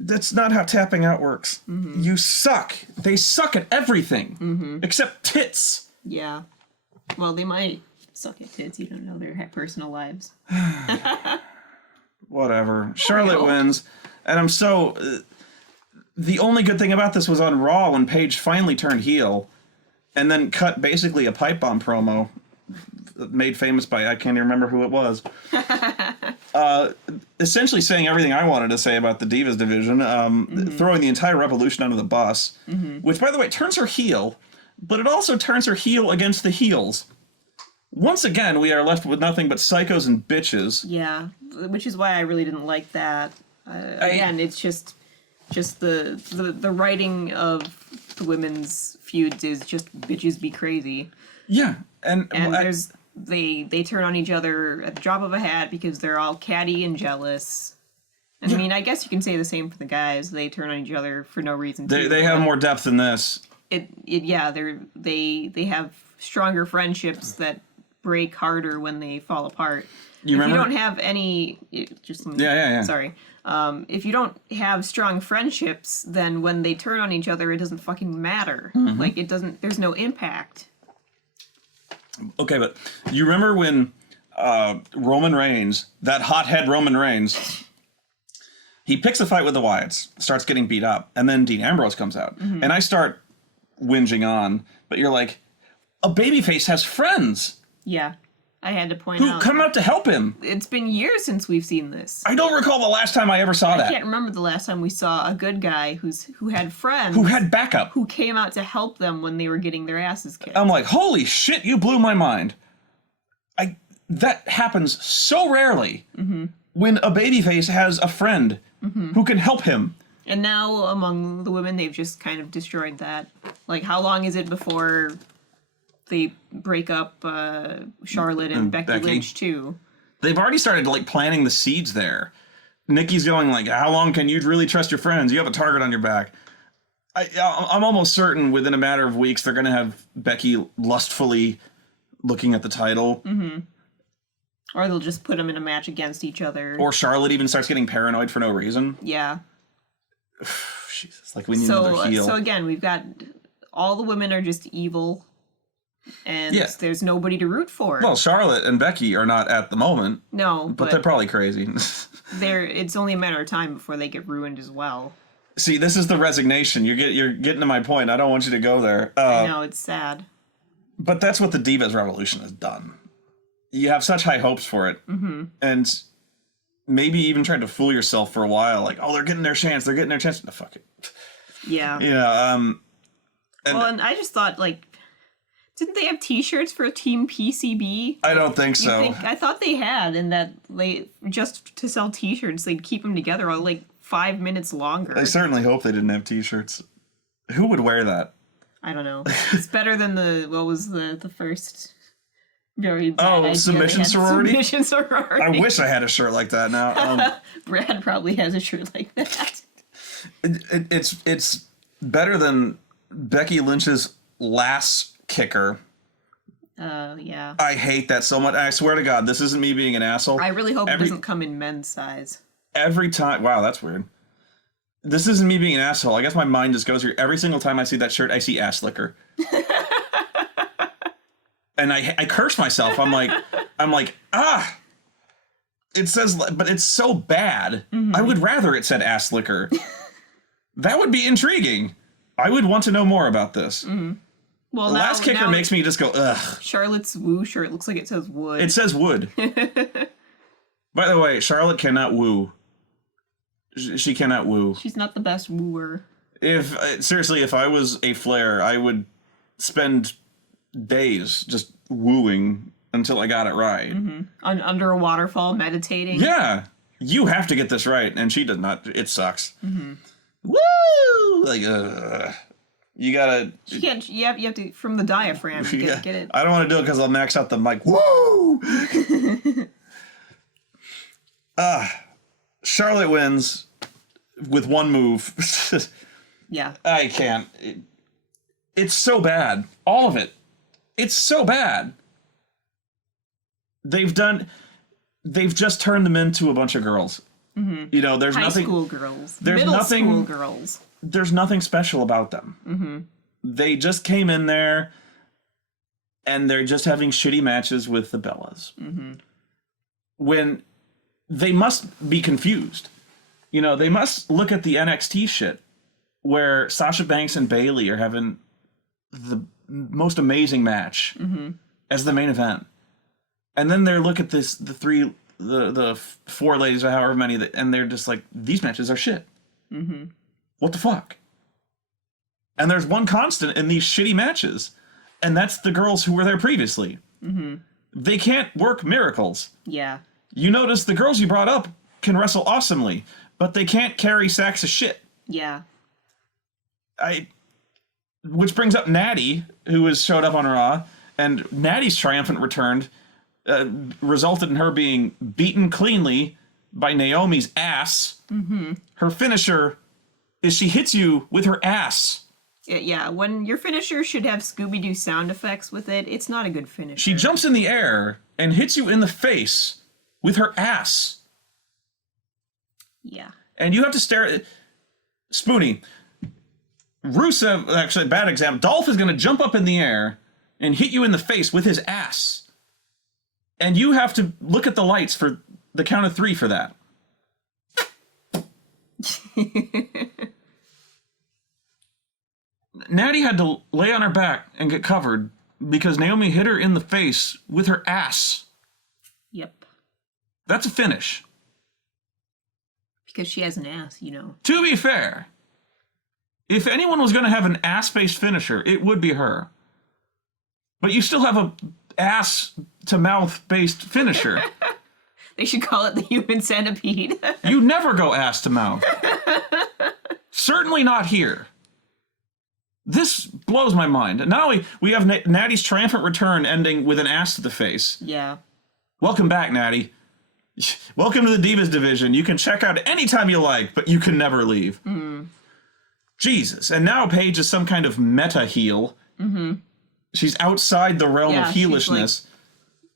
That's not how tapping out works. Mm-hmm. You suck. They suck at everything except tits. Yeah. Well, they might suck at tits. You don't know their personal lives. Whatever. Charlotte wins, and I'm so. The only good thing about this was on Raw when Paige finally turned heel. And then cut basically a pipe bomb promo made famous by, I can't even remember who it was. Essentially saying everything I wanted to say about the Divas division, throwing the entire Revolution under the bus, which, by the way, turns her heel, but it also turns her heel against the heels. Once again, we are left with nothing but psychos and bitches. Yeah, which is why I really didn't like that. Again, it's just the writing of the women's feuds is just bitches be crazy. Yeah, and they turn on each other at the drop of a hat because they're all catty and jealous. And I mean, I guess you can say the same for the guys. They turn on each other for no reason. They have more depth than this. They have stronger friendships that break harder when they fall apart. You remember? You don't have any. Sorry. If you don't have strong friendships, then when they turn on each other, it doesn't fucking matter. Mm-hmm. Like, it doesn't, there's no impact. Okay, but you remember when Roman Reigns, that hothead Roman Reigns, he picks a fight with the Wyatts, starts getting beat up, and then Dean Ambrose comes out. Mm-hmm. And I start whinging on, but you're like, a babyface has friends. Yeah. I had to point out. Who come out to help him? It's been years since we've seen this. I don't recall the last time I ever saw that. I can't remember the last time we saw a good guy who had friends. Who had backup. Who came out to help them when they were getting their asses kicked. I'm like, holy shit, you blew my mind. That happens so rarely when a babyface has a friend who can help him. And now among the women, they've just kind of destroyed that. Like, how long is it before they break up Charlotte and Becky Lynch too? They've already started like planting the seeds there. Nikki's going like, how long can you really trust your friends? You have a target on your back. I'm almost certain within a matter of weeks they're going to have Becky lustfully looking at the title. Mm-hmm. Or they'll just put them in a match against each other. Or Charlotte even starts getting paranoid for no reason. Yeah. Jesus, like we need another heel. So again, we've got all the women are just evil. And there's nobody to root for. Well, Charlotte and Becky are not at the moment. No, but they're probably crazy. It's only a matter of time before they get ruined as well. See, this is the resignation. You're getting to my point. I don't want you to go there. I know, it's sad. But that's what the Divas Revolution has done. You have such high hopes for it. Mm-hmm. And maybe even tried to fool yourself for a while. Like, oh, they're getting their chance. They're getting their chance. No, fuck it. Yeah. Yeah. And I just thought, like, Didn't they have T-shirts for Team PCB? I don't think so. I thought they had, and that just to sell T-shirts, they'd keep them together all like 5 minutes longer. I certainly hope they didn't have T-shirts. Who would wear that? I don't know. It's better than what was the first very bad idea Submission sorority? Submission sorority. I wish I had a shirt like that now. Brad probably has a shirt like that. It's better than Becky Lynch's last kicker. Yeah. I hate that so much. I swear to God, this isn't me being an asshole. I really hope it doesn't come in men's size. Every time, wow, that's weird. This isn't me being an asshole. I guess my mind just goes here. Every single time I see that shirt, I see ass liquor. And I curse myself. I'm like, it says, but it's so bad. Mm-hmm. I would rather it said ass liquor. That would be intriguing. I would want to know more about this. Mm-hmm. Well, the last kicker makes me just go, ugh. Charlotte's woo shirt looks like it says wood. It says wood. By the way, Charlotte cannot woo. She cannot woo. She's not the best wooer. Seriously, if I was a Flair, I would spend days just wooing until I got it right. Mm-hmm. Under a waterfall, meditating. Yeah. You have to get this right, and she does not. It sucks. Mm-hmm. Woo! Like, you gotta... You have to, from the diaphragm, get it. I don't want to do it because I'll max out the mic. Woo! Charlotte wins with one move. Yeah. I can't. It's so bad. All of it. It's so bad. They've just turned them into a bunch of girls. Mm-hmm. You know, there's nothing. High school girls. There's Middle nothing. School girls. There's nothing special about them. Mm-hmm. They just came in there, and they're just having shitty matches with the Bellas. Mm-hmm. When they must be confused. You know, they must look at the NXT shit where Sasha Banks and Bayley are having the most amazing match as the main event. And then they look at the four ladies or however many, and they're just like, these matches are shit. Mm-hmm. What the fuck? And there's one constant in these shitty matches, and that's the girls who were there previously. Mm-hmm. They can't work miracles. Yeah. You notice the girls you brought up can wrestle awesomely, but they can't carry sacks of shit. Yeah. Which brings up Natty, who has showed up on Raw, and Natty's triumphant return resulted in her being beaten cleanly by Naomi's ass. Mm-hmm. Her finisher is she hits you with her ass. Yeah, when your finisher should have Scooby-Doo sound effects with it, it's not a good finisher. She jumps in the air and hits you in the face with her ass. Yeah. And you have to stare at Spoony. Rusev, actually, bad example. Dolph is going to jump up in the air and hit you in the face with his ass. And you have to look at the lights for the count of 3 for that. Natty had to lay on her back and get covered because Naomi hit her in the face with her ass. Yep. That's a finish. Because she has an ass, you know. To be fair, if anyone was going to have an ass-based finisher, it would be her. But you still have a ass-to-mouth-based finisher. They should call it the human centipede. You never go ass-to-mouth. Certainly not here. This blows my mind. Not only we have Natty's triumphant return ending with an ass to the face. Yeah. Welcome back, Natty. Welcome to the Divas division. You can check out anytime you like, but you can never leave. Mm. Jesus. And now Paige is some kind of meta heel. Mm-hmm. She's outside the realm of heelishness.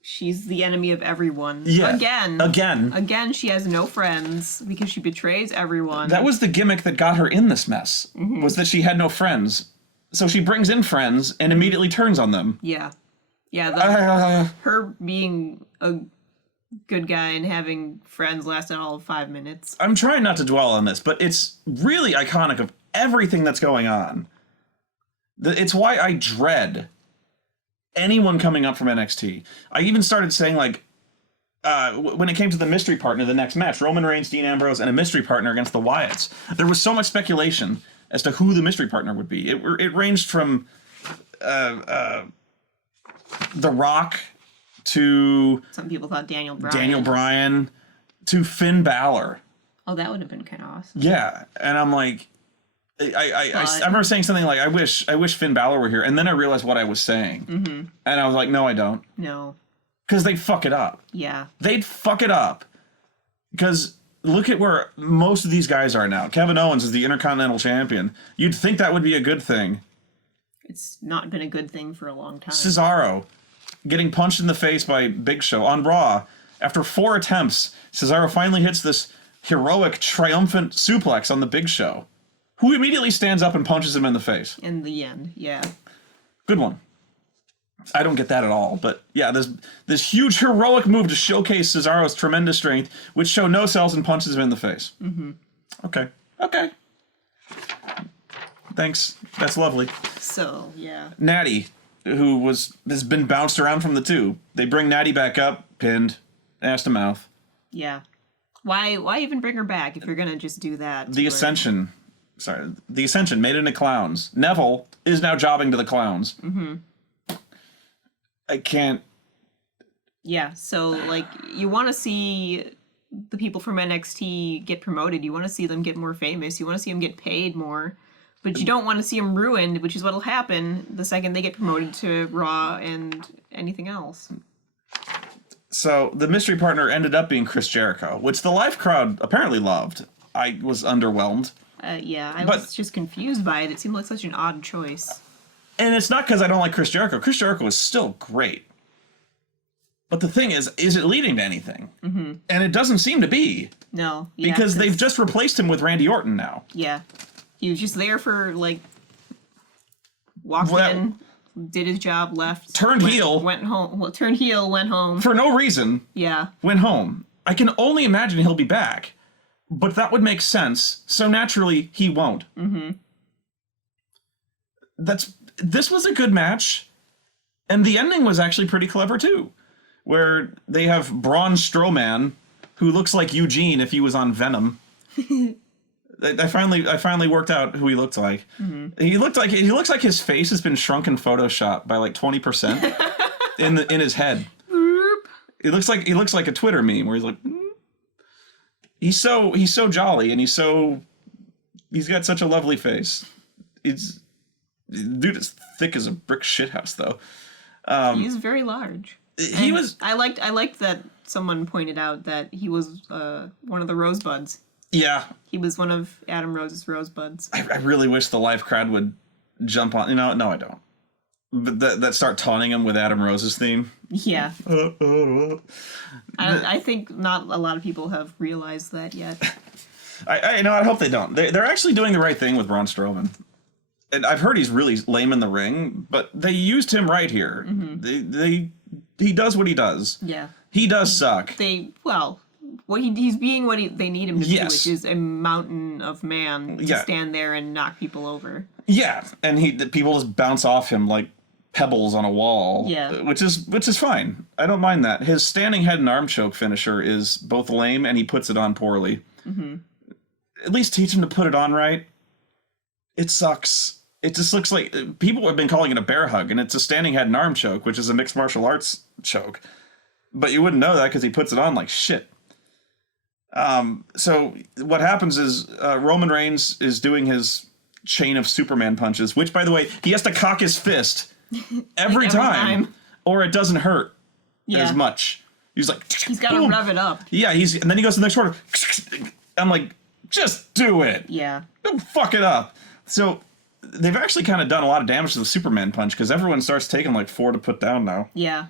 She's the enemy of everyone. Yeah. Again, she has no friends because she betrays everyone. That was the gimmick that got her in this mess, was that she had no friends. So she brings in friends and immediately turns on them. Yeah. Yeah, her being a good guy and having friends lasted all of 5 minutes. I'm trying not to dwell on this, but it's really iconic of everything that's going on. It's why I dread anyone coming up from NXT. I even started saying, like, when it came to the mystery partner, the next match, Roman Reigns, Dean Ambrose, and a mystery partner against the Wyatts, there was so much speculation as to who the mystery partner would be. It ranged from The Rock to Some people thought Daniel Bryan. Daniel Bryan to Finn Balor. Oh, that would have been kind of awesome. Yeah, and I'm like, I remember saying something like, I wish Finn Balor were here, and then I realized what I was saying, and I was like, no, I don't, No. because they'd fuck it up. Yeah. They'd fuck it up, because look at where most of these guys are now. Kevin Owens is the Intercontinental Champion. You'd think that would be a good thing. It's not been a good thing for a long time. Cesaro getting punched in the face by Big Show on Raw. After 4 attempts, Cesaro finally hits this heroic, triumphant suplex on the Big Show, who immediately stands up and punches him in the face. In the end, yeah. Good one. I don't get that at all, but yeah, this huge heroic move to showcase Cesaro's tremendous strength, which Show no sells and punches him in the face. Okay. Thanks. That's lovely. So, yeah. Natty, who has been bounced around from the 2. They bring Natty back up, pinned, ass to mouth. Yeah. Why even bring her back if you're gonna just do that? The Ascension made into clowns. Neville is now jobbing to the clowns. I can't. Yeah, so like you want to see the people from NXT get promoted. You want to see them get more famous. You want to see them get paid more. But you don't want to see them ruined, which is what'll happen the second they get promoted to Raw and anything else. So the mystery partner ended up being Chris Jericho, which the live crowd apparently loved. I was underwhelmed. I was just confused by it. It seemed like such an odd choice. And it's not because I don't like Chris Jericho. Chris Jericho is still great. But the thing is it leading to anything? And it doesn't seem to be. No. Yeah, because they've just replaced him with Randy Orton now. Yeah. He was just there for, like, walked in, did his job, left. Turned heel. Went home. Well, turned heel, went home. For no reason. Yeah. Went home. I can only imagine he'll be back. But that would make sense. So naturally, he won't. This was a good match. And the ending was actually pretty clever, too. Where they have Braun Strowman, who looks like Eugene if he was on Venom. I finally worked out who he looked like. He looks like his face has been shrunk in Photoshop by like 20% in his head. He looks like a Twitter meme where he's like, he's so jolly and he's got such a lovely face. Dude is thick as a brick shithouse though. He's very large. I liked that someone pointed out that he was one of the Rosebuds. Yeah. He was one of Adam Rose's Rosebuds. I really wish the live crowd would jump on. No, I don't. But that start taunting him with Adam Rose's theme. Yeah. I think not a lot of people have realized that yet. I hope they don't. They're actually doing the right thing with Braun Strowman. And I've heard he's really lame in the ring, but they used him right here. He does what he does. Yeah. He does suck. He's being what they need him to do, which is a mountain of man to stand there and knock people over. Yeah, and people just bounce off him like pebbles on a wall. Yeah, which is fine. I don't mind that. His standing head and arm choke finisher is both lame and he puts it on poorly. At least teach him to put it on right. It sucks. It just looks like people have been calling it a bear hug, and it's a standing head and arm choke, which is a mixed martial arts choke. But you wouldn't know that because he puts it on like shit. So what happens is Roman Reigns is doing his chain of Superman punches, which, by the way, he has to cock his fist every time, or it doesn't hurt as much. He's like, he's got to rev it up. Yeah, and then he goes to the next order. I'm like, just do it. Yeah. Don't fuck it up. So they've actually kind of done a lot of damage to the Superman punch because everyone starts taking like 4 to put down now. Yeah.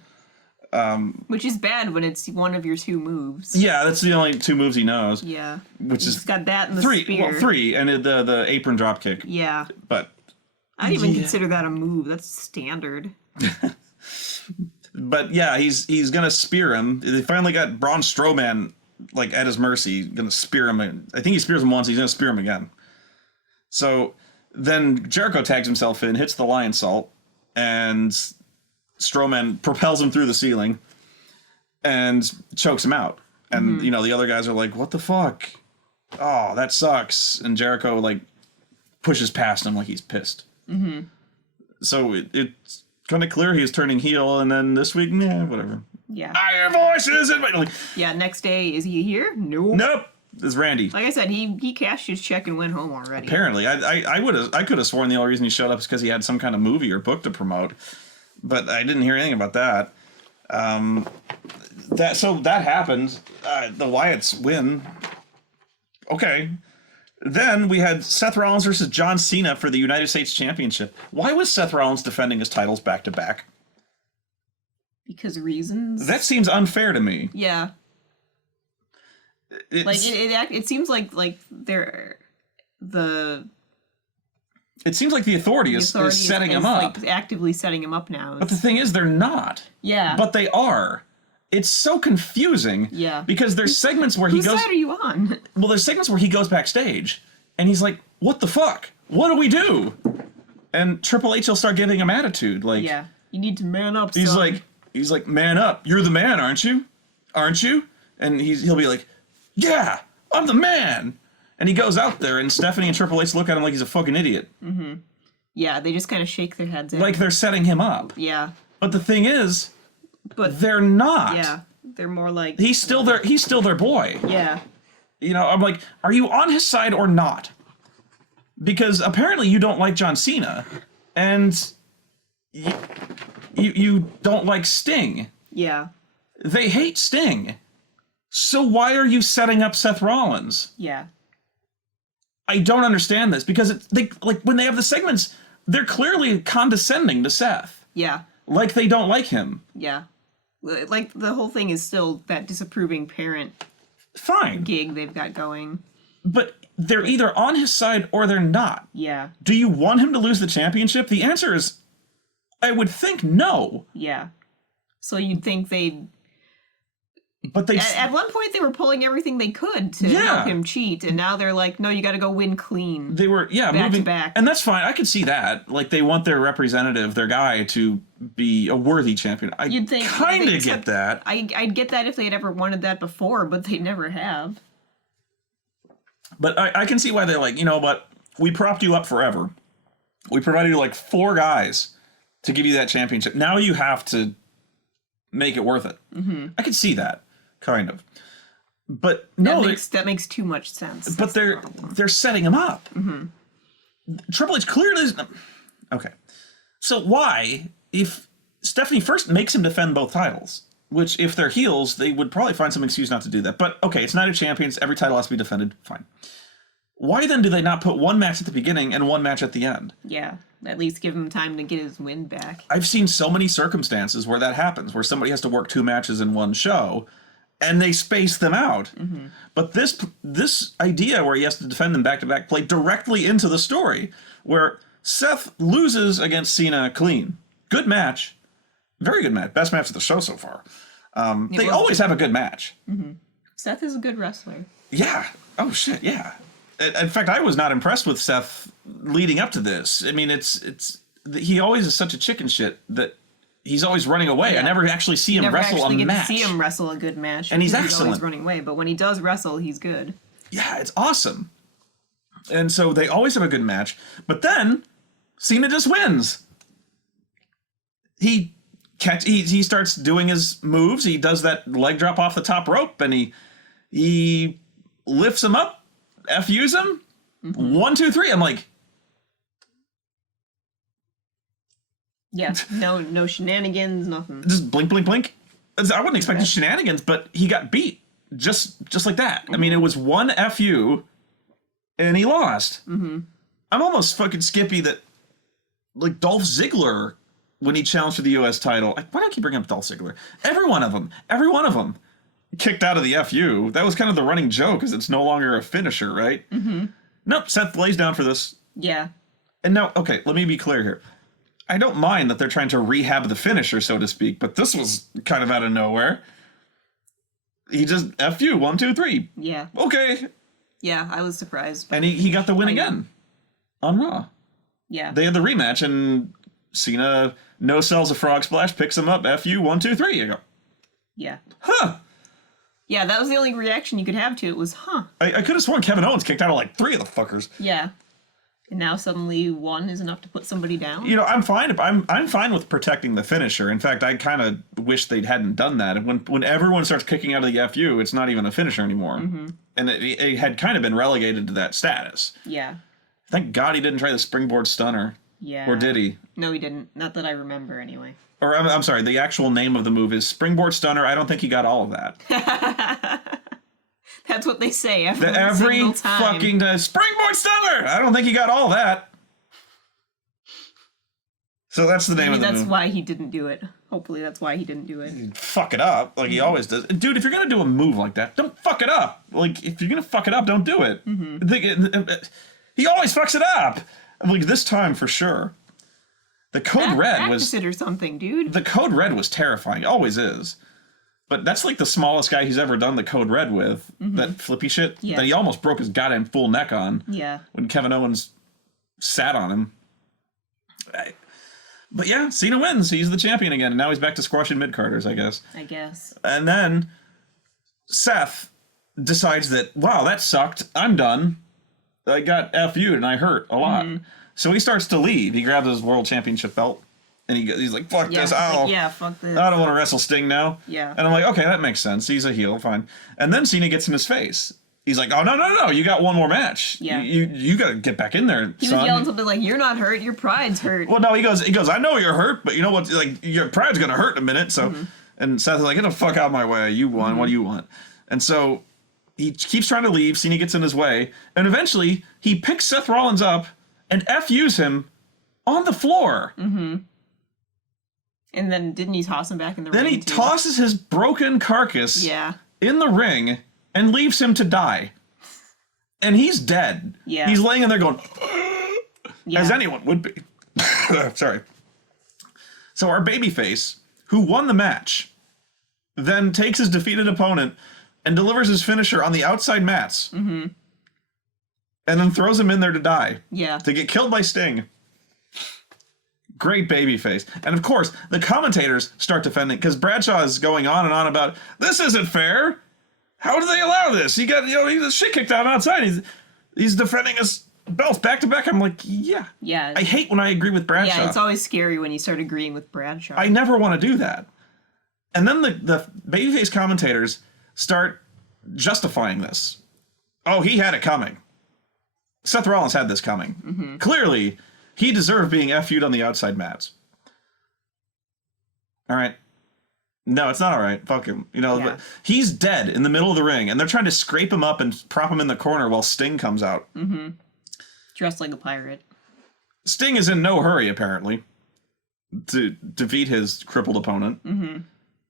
Which is bad when it's one of your 2 moves. Yeah, that's the only 2 moves he knows. Yeah. Which He's got that and the 3. spear. Well, 3 and the apron drop kick. Yeah. But I don't even consider that a move. That's standard. But yeah, he's gonna spear him. They finally got Braun Strowman like at his mercy, gonna spear him. I think he spears him once. He's gonna spear him again. So then Jericho tags himself in, hits the lion salt, and Strowman propels him through the ceiling and chokes him out. And the other guys are like, "What the fuck? Oh, that sucks." And Jericho like pushes past him like he's pissed. So it's kind of clear he was turning heel, and then this week, nah, whatever. Yeah. I hear voices in my... Like, Yeah, next day, is he here? Nope. nope, it's Randy. Like I said, he cashed his check and went home already. Apparently, I could have sworn the only reason he showed up is because he had some kind of movie or book to promote, but I didn't hear anything about that. That happened. The Wyatts win. Okay. Then we had Seth Rollins versus John Cena for the United States Championship. Why was Seth Rollins defending his titles back to back? Because reasons. That seems unfair to me. Yeah. Like it seems like they're the. It seems like the authority is setting him up. Like actively setting him up now. But the thing is, they're not. Yeah. But they are. It's so confusing. Yeah. Because there's segments where he goes. Whose side are you on? Well, there's segments where he goes backstage and he's like, "What the fuck? What do we do?" And Triple H will start giving him attitude, like, "Yeah, you need to man up." He's son. like, "Man up! You're the man, aren't you? Aren't you?" And he'll be like, "Yeah, I'm the man." And he goes out there, and Stephanie and Triple H look at him like he's a fucking idiot. Mm-hmm. Yeah, they just kind of shake their heads. Like they're setting him up. Yeah. But the thing is, they're not. Yeah, they're more like he's still their boy. Yeah. You know, I'm like, are you on his side or not? Because apparently you don't like John Cena, and you don't like Sting. Yeah. They hate Sting. So why are you setting up Seth Rollins? Yeah. I don't understand this because when they have the segments, they're clearly condescending to Seth. Yeah. Like they don't like him. Yeah. Like the whole thing is still that disapproving parent Fine. gig they've got going. But they're either on his side or they're not. Yeah. Do you want him to lose the championship? The answer is, I would think no. Yeah. So you'd think they'd... But they... At one point, they were pulling everything they could to help him cheat, and now they're like, no, you gotta go win clean. They were, back moving... to back. And that's fine. I could see that. Like, they want their representative, their guy, to be a worthy champion. You'd think... kind of get that. I'd get that if they had ever wanted that before, but they never have. But I can see why they're like, you know what? We propped you up forever. We provided you like 4 guys to give you that championship. Now you have to make it worth it. Mm-hmm. I could see that, kind of. But no, that makes too much sense. But they're setting him up. Mm-hmm. Triple H clearly is... Okay. So why, if Stephanie first makes him defend both titles, which if they're heels, they would probably find some excuse not to do that. But okay, it's Night of Champions. Every title has to be defended. Fine. Why then do they not put one match at the beginning and one match at the end? Yeah, at least give him time to get his win back. I've seen so many circumstances where that happens, where somebody has to work 2 matches in one show, and they space them out. Mm-hmm. But this idea where he has to defend them back-to-back played directly into the story, where Seth loses against Cena clean. Good match. Very good match. Best match of the show so far. They always have a good match. Mm-hmm. Seth is a good wrestler. Yeah. Oh, shit, yeah. In fact, I was not impressed with Seth leading up to this. I mean, he always is such a chicken shit that he's always running away. Yeah. I never actually see him wrestle a match. Never actually get to see him wrestle a good match. And he's excellent. Always running away, but when he does wrestle, he's good. Yeah, it's awesome. And so they always have a good match. But then Cena just wins. He starts doing his moves. He does that leg drop off the top rope, and he lifts him up. FUs him. Mm-hmm. 1, 2, 3. I'm like, yeah, no shenanigans, nothing. Just blink, blink, blink. I wouldn't expect shenanigans, but he got beat just like that. Mm-hmm. I mean, it was 1 FU, and he lost. Mm-hmm. I'm almost fucking skippy that, like Dolph Ziggler, when he challenged for the U.S. title. Why do I keep bringing up Dolph Ziggler? Every one of them. Kicked out of the FU. That was kind of the running joke, because it's no longer a finisher, right? Mm-hmm. Nope, Seth lays down for this. Yeah. And now, okay, let me be clear here. I don't mind that they're trying to rehab the finisher, so to speak, but this was kind of out of nowhere. He just FU, 1, 2, 3. Yeah. Okay. Yeah, I was surprised. And he got the win again on Raw. Yeah. They had the rematch, and Cena no-sells a frog splash, picks him up, FU, 1, 2, 3. I go, yeah. Huh. Yeah, that was the only reaction you could have to it was, huh. I could have sworn Kevin Owens kicked out of like 3 of the fuckers. Yeah. And now suddenly one is enough to put somebody down? You know, I'm fine. I'm fine with protecting the finisher. In fact, I kind of wish they hadn't done that. And when everyone starts kicking out of the FU, it's not even a finisher anymore. Mm-hmm. And it had kind of been relegated to that status. Yeah. Thank God he didn't try the springboard stunner. Yeah. Or did he? No, he didn't. Not that I remember, anyway. Or I'm sorry, the actual name of the move is springboard stunner. I don't think he got all of that. That's what they say every every time. fucking springboard stunner. I don't think he got all that. So that's the name of the move. That's why he didn't do it. Hopefully that's why he didn't do it. Fuck it up like he always does. Dude, if you're going to do a move like that, don't fuck it up. Like, if you're going to fuck it up, don't do it. Mm-hmm. He always fucks it up. Like, this time for sure. The code red was... Practice it or something, dude. The code red was terrifying. It always is. But that's like the smallest guy he's ever done the code red with. Mm-hmm. That flippy shit that he almost broke his goddamn full neck on. Yeah. When Kevin Owens sat on him. But yeah, Cena wins. He's the champion again. And now he's back to squashing mid-carders, I guess. And then Seth decides that, wow, that sucked. I'm done. I got FU'd and I hurt a lot. Mm-hmm. So he starts to leave. He grabs his world championship belt. And he's like, fuck this. Fuck this. I don't want to wrestle Sting now. Yeah. And I'm like, okay, that makes sense. He's a heel, fine. And then Cena gets in his face. He's like, oh, no, you got one more match. Yeah. You got to get back in there, He was yelling something like, you're not hurt, your pride's hurt. Well, no, he goes, I know you're hurt, but you know what? Like, your pride's going to hurt in a minute. So, and Seth is like, get the fuck out of my way. You won. What do you want? And so he keeps trying to leave. Cena gets in his way. And eventually, he picks Seth Rollins up and FUs him on the floor. Mm-hmm. And then didn't he toss him back in the ring? Then he tosses his broken carcass in the ring and leaves him to die. And he's dead. Yeah. He's laying in there going, as anyone would be. Sorry. So our babyface, who won the match, then takes his defeated opponent and delivers his finisher on the outside mats. Mm-hmm. And then throws him in there to die. Yeah. To get killed by Sting. Great babyface. And of course, the commentators start defending because Bradshaw is going on and on about, this isn't fair. How do they allow this? He got, he got shit kicked out outside. He's defending his belts back to back. I'm like, yeah. Yeah. I hate when I agree with Bradshaw. Yeah, it's always scary when you start agreeing with Bradshaw. I never want to do that. And then the babyface commentators start justifying this. Oh, he had it coming. Seth Rollins had this coming. Mm-hmm. Clearly, he deserved being FU'd on the outside mats. All right. No, it's not all right. Fuck him. But he's dead in the middle of the ring, and they're trying to scrape him up and prop him in the corner while Sting comes out. Mm-hmm. Dressed like a pirate. Sting is in no hurry, apparently, to defeat his crippled opponent. Mm-hmm.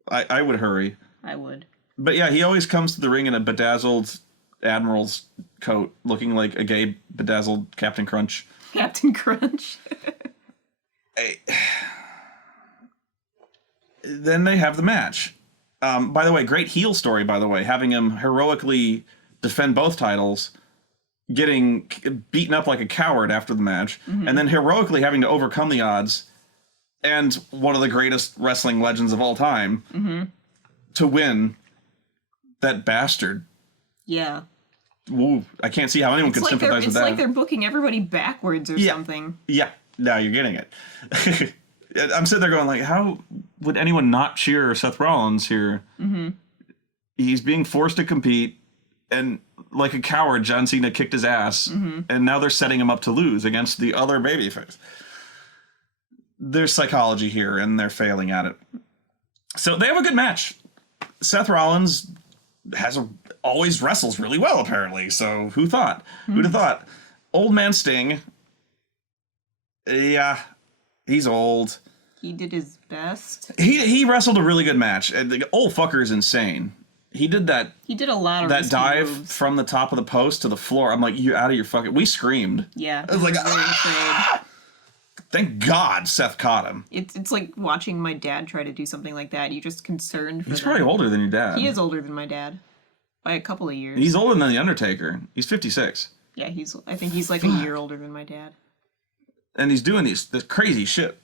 I would hurry. I would. But yeah, he always comes to the ring in a bedazzled admiral's coat, looking like a gay bedazzled Captain Crunch. Captain Crunch. Then they have the match. By the way, great heel story, by the way, having him heroically defend both titles, getting beaten up like a coward after the match, and then heroically having to overcome the odds, and one of the greatest wrestling legends of all time, to win that bastard. Yeah. Ooh, I can't see how anyone could sympathize with that. It's like they're booking everybody backwards or something. Yeah, now you're getting it. I'm sitting there going like, how would anyone not cheer Seth Rollins here? Mm-hmm. He's being forced to compete, and like a coward, John Cena kicked his ass, and now they're setting him up to lose against the other babyface. There's psychology here, and they're failing at it. So they have a good match. Seth Rollins always wrestles really well, apparently. So who thought? Who'd have thought? Old man Sting. Yeah, he's old. He did his best. He wrestled a really good match. The old fucker is insane. He did that. He did a lot of that dive moves from the top of the post to the floor. I'm like, you out of your fucking. We screamed. Yeah, I was like, thank God Seth caught him. It's like watching my dad try to do something like that. You're just concerned for He's probably older than your dad. He is older than my dad. By a couple of years. He's older than The Undertaker. He's 56. Yeah, I think he's like a year older than my dad. And he's doing this crazy shit.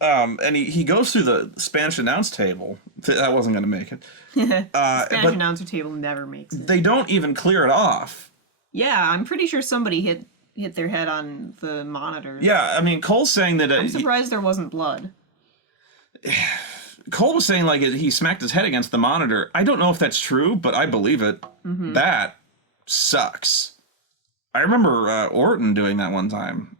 And he goes through the Spanish announce table. That wasn't going to make it. Spanish announcer table never makes it. They don't even clear it off. Yeah, I'm pretty sure somebody hit hit their head on the monitor. Yeah, I mean, Cole's saying that... I'm surprised there wasn't blood. Cole was saying, like, he smacked his head against the monitor. I don't know if that's true, but I believe it. Mm-hmm. That sucks. I remember Orton doing that one time.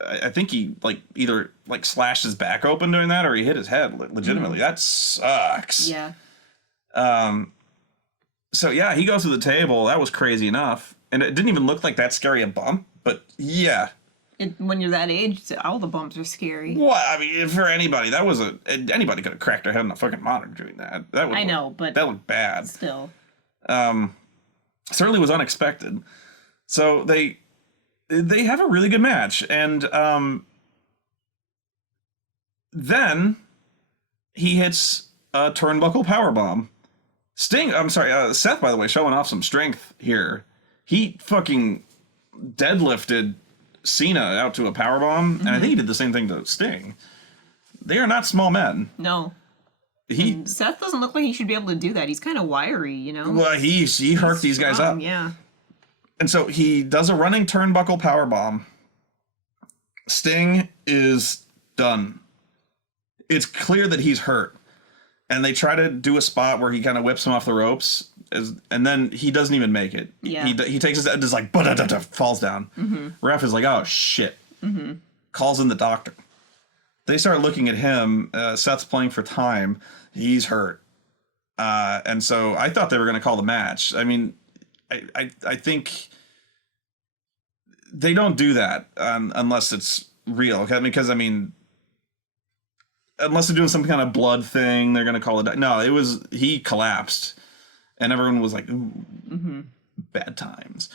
I think he, like, either, like, slashed his back open doing that, or he hit his head legitimately. That sucks. Yeah. So, yeah, he goes to the table. That was crazy enough. And it didn't even look like that scary a bump, but, yeah. When you're that age, all the bumps are scary. What? I mean, for anybody, that was anybody could have cracked their head on a fucking monitor doing that. I know, but that looked bad. Still, certainly was unexpected. So they have a really good match, and then he hits a turnbuckle powerbomb. Seth, by the way, showing off some strength here. He fucking deadlifted Cena out to a powerbomb, and I think he did the same thing to Sting. They are not small men. No. Seth doesn't look like he should be able to do that. He's kind of wiry, you know? Well, he hurt these guys up. Yeah. And so he does a running turnbuckle powerbomb. Sting is done. It's clear that he's hurt. And they try to do a spot where he kind of whips him off the ropes, and then he doesn't even make it. Yeah. He takes his head, just like, falls down. Mm-hmm. Ref is like, oh, shit. Mm-hmm. Calls in the doctor. They start looking at him. Seth's playing for time. He's hurt. And so I thought they were going to call the match. I mean, I think they don't do that unless it's real. Okay? Because, I mean, unless they're doing some kind of blood thing, they're going to call it. No, he collapsed. And everyone was like, ooh, bad times.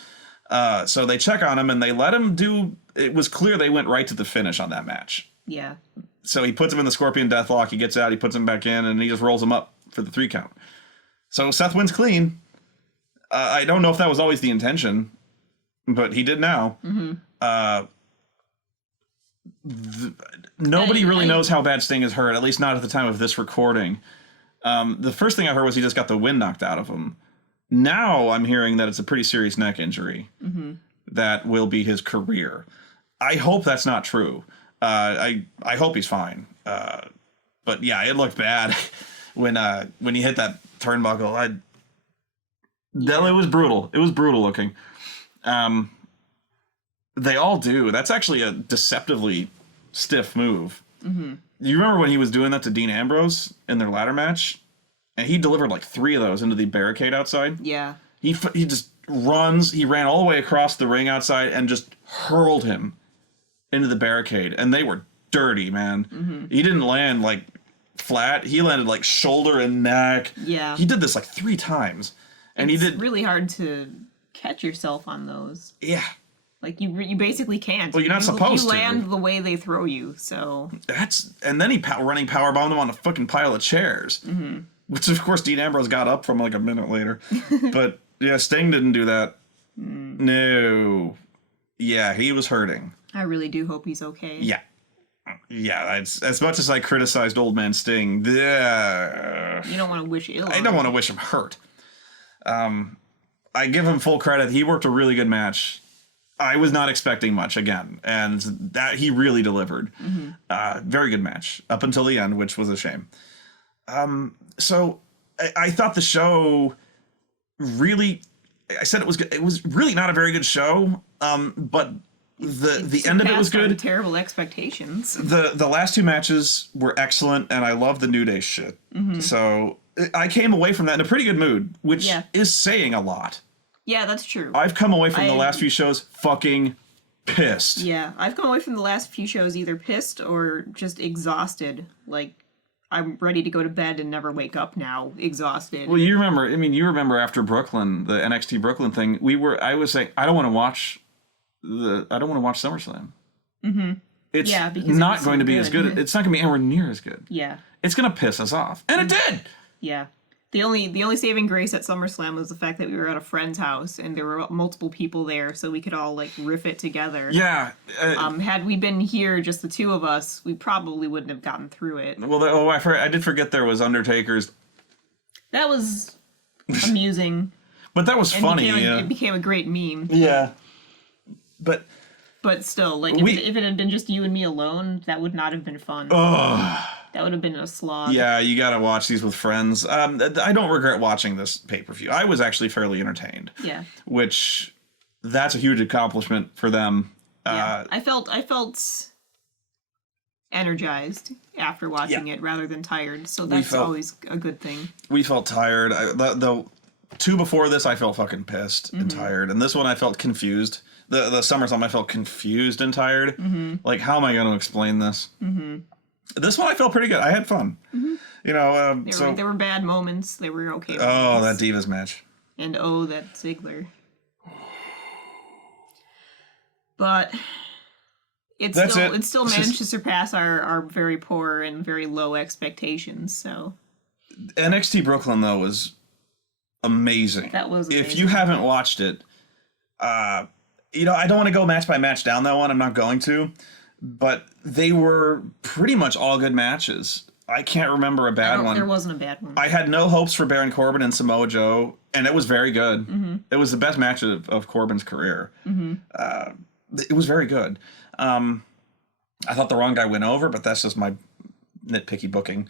So they check on him and they let him do. It was clear they went right to the finish on that match. Yeah. So he puts him in the Scorpion Deathlock. He gets out. He puts him back in, and he just rolls him up for the 3 count. So Seth wins clean. I don't know if that was always the intention, but he did now. Mm-hmm. Nobody really knows how bad Sting is hurt, at least not at the time of this recording. The first thing I heard was he just got the wind knocked out of him. Now I'm hearing that it's a pretty serious neck injury that will be his career. I hope that's not true. I hope he's fine. But yeah, it looked bad when he hit that turnbuckle. It was brutal. It was brutal looking. They all do. That's actually a deceptively stiff move. Mm-hmm. You remember when he was doing that to Dean Ambrose in their ladder match? And he delivered like 3 of those into the barricade outside. Yeah. He just runs. He ran all the way across the ring outside and just hurled him into the barricade. And they were dirty, man. Mm-hmm. He didn't land like flat. He landed like shoulder and neck. Yeah. He did this like 3 times. And it's really hard to catch yourself on those. Yeah. Like, you basically can't. Well, you're not supposed to. You land the way they throw you, so... And then he running powerbombed them on a fucking pile of chairs. Mm-hmm. Which, of course, Dean Ambrose got up from like a minute later. But, yeah, Sting didn't do that. No. Yeah, he was hurting. I really do hope he's okay. Yeah. Yeah, as much as I criticized Old Man Sting, you don't want to wish ill on him. I don't want to wish him hurt. I give him full credit. He worked a really good match. I was not expecting much again, and that he really delivered. Mm-hmm. Very good match up until the end, which was a shame. So I thought the show really. I said it was good. It was really not a very good show. But the end of it was good. Terrible expectations. The last 2 matches were excellent, and I love the New Day shit. Mm-hmm. So I came away from that in a pretty good mood, which is saying a lot. Yeah, that's true. I've come away from the last few shows fucking pissed. Yeah, I've come away from the last few shows either pissed or just exhausted. Like, I'm ready to go to bed and never wake up now, exhausted. Well, you remember after Brooklyn, the NXT Brooklyn thing, I was saying, I don't want to watch SummerSlam. Mm-hmm. It's not going to be as good. It's not going to be anywhere near as good. Yeah. It's going to piss us off. And it did! Yeah. The only saving grace at SummerSlam was the fact that we were at a friend's house and there were multiple people there, so we could all like riff it together. Yeah. Had we been here, just the 2 of us, we probably wouldn't have gotten through it. Well, I did forget there was Undertaker's. That was amusing. But that was funny. It became a great meme. Yeah. But But still, like, if it had been just you and me alone, that would not have been fun. Ugh. That would have been a slog. Yeah, you gotta watch these with friends. I don't regret watching this pay-per-view. I was actually fairly entertained. Yeah. Which, that's a huge accomplishment for them. Yeah. I felt energized after watching it rather than tired, so that's always a good thing. We felt tired. The two before this, I felt fucking pissed and tired, and this one I felt confused. The SummerSlam, I felt confused and tired. Like, how am I going to explain this? This one I felt pretty good. I had fun. You know, there were bad moments. There were okay moments. Oh, that Divas match. And that Ziggler. But it still managed to surpass our very poor and very low expectations. So NXT Brooklyn, though, was amazing. That was amazing. If you haven't watched it, you know, I don't want to go match by match down that one. I'm not going to. But they were pretty much all good matches. I can't remember a bad one. There wasn't a bad one. I had no hopes for Baron Corbin and Samoa Joe, and it was very good. It was the best match of Corbin's career. It was very good. I thought the wrong guy went over, but that's just my nitpicky booking.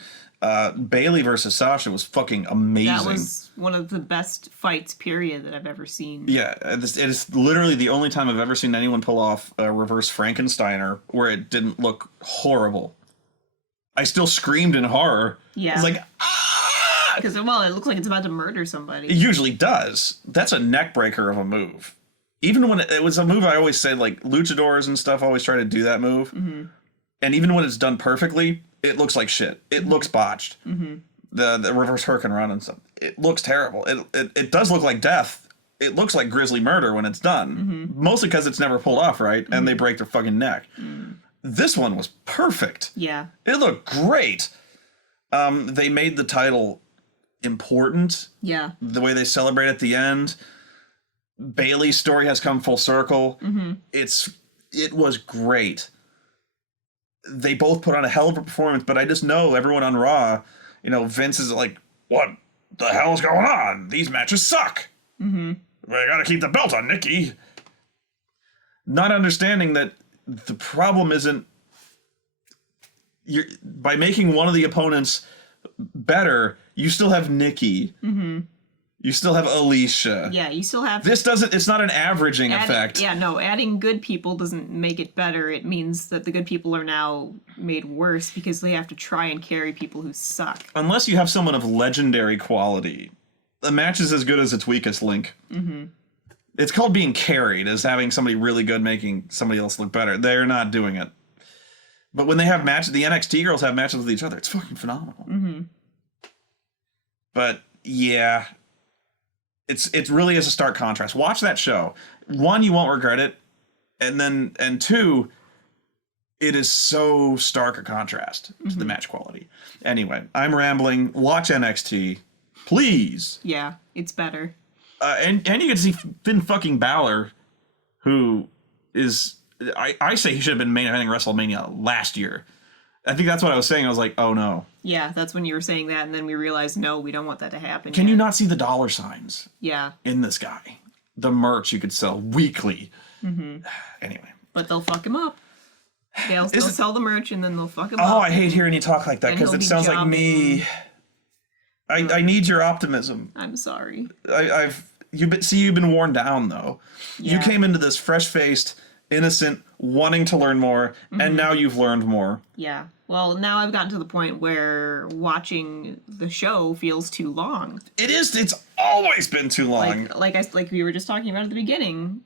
Bayley versus Sasha was fucking amazing. That was one of the best fights, period, that I've ever seen. Yeah, it is literally the only time I've ever seen anyone pull off a reverse Frankensteiner where it didn't look horrible. I still screamed in horror. Yeah. I was like, ah! Because, well, it looks like it's about to murder somebody. It usually does. That's a neck breaker of a move. Even when it was a move, I always say, like, luchadors and stuff always try to do that move. And even when it's done perfectly, it looks like shit. It looks botched. The reverse hurricane run and stuff. It looks terrible. It does look like death. It looks like grisly murder when it's done. Mostly because it's never pulled off, right? And they break their fucking neck. This one was perfect. Yeah. It looked great. They made the title important. Yeah. The way they celebrate at the end. Bayley's story has come full circle. It was great. They both put on a hell of a performance, but I just know everyone on Raw, you know, Vince is like, what the hell is going on? These matches suck. We gotta keep the belt on Nikki. Not understanding that the problem isn't by making one of the opponents better, you still have Nikki. You still have Alicia. Yeah, you still have... It's not an averaging effect. Yeah, no, adding good people doesn't make it better. It means that the good people are now made worse because they have to try and carry people who suck. Unless you have someone of legendary quality. The match is as good as its weakest link. It's called being carried, as having somebody really good making somebody else look better. They're not doing it. But when they have matches, the NXT girls have matches with each other. It's fucking phenomenal. But, yeah... It really is a stark contrast. Watch that show. One, you won't regret it, and two, it is so stark a contrast to the match quality. Anyway, I'm rambling. Watch NXT, please. Yeah, it's better. And you get to see Finn fucking Balor, who is I say he should have been main eventing WrestleMania last year. I think that's what I was saying. I was like, oh no. Yeah, that's when you were saying that, and then we realized, no, we don't want that to happen. Can you not see the dollar signs? Yeah. In this guy, the merch you could sell weekly. Anyway, but they'll fuck him up. They'll sell the merch, and then they'll fuck him up. Oh, I hate hearing you talk like that because it sounds like me. I need your optimism. I'm sorry. You've been worn down though. Yeah. You came into this fresh-faced, innocent, wanting to learn more, and now you've learned more. Yeah. Well, now I've gotten to the point where watching the show feels too long. It is. It's always been too long. Like we were just talking about at the beginning.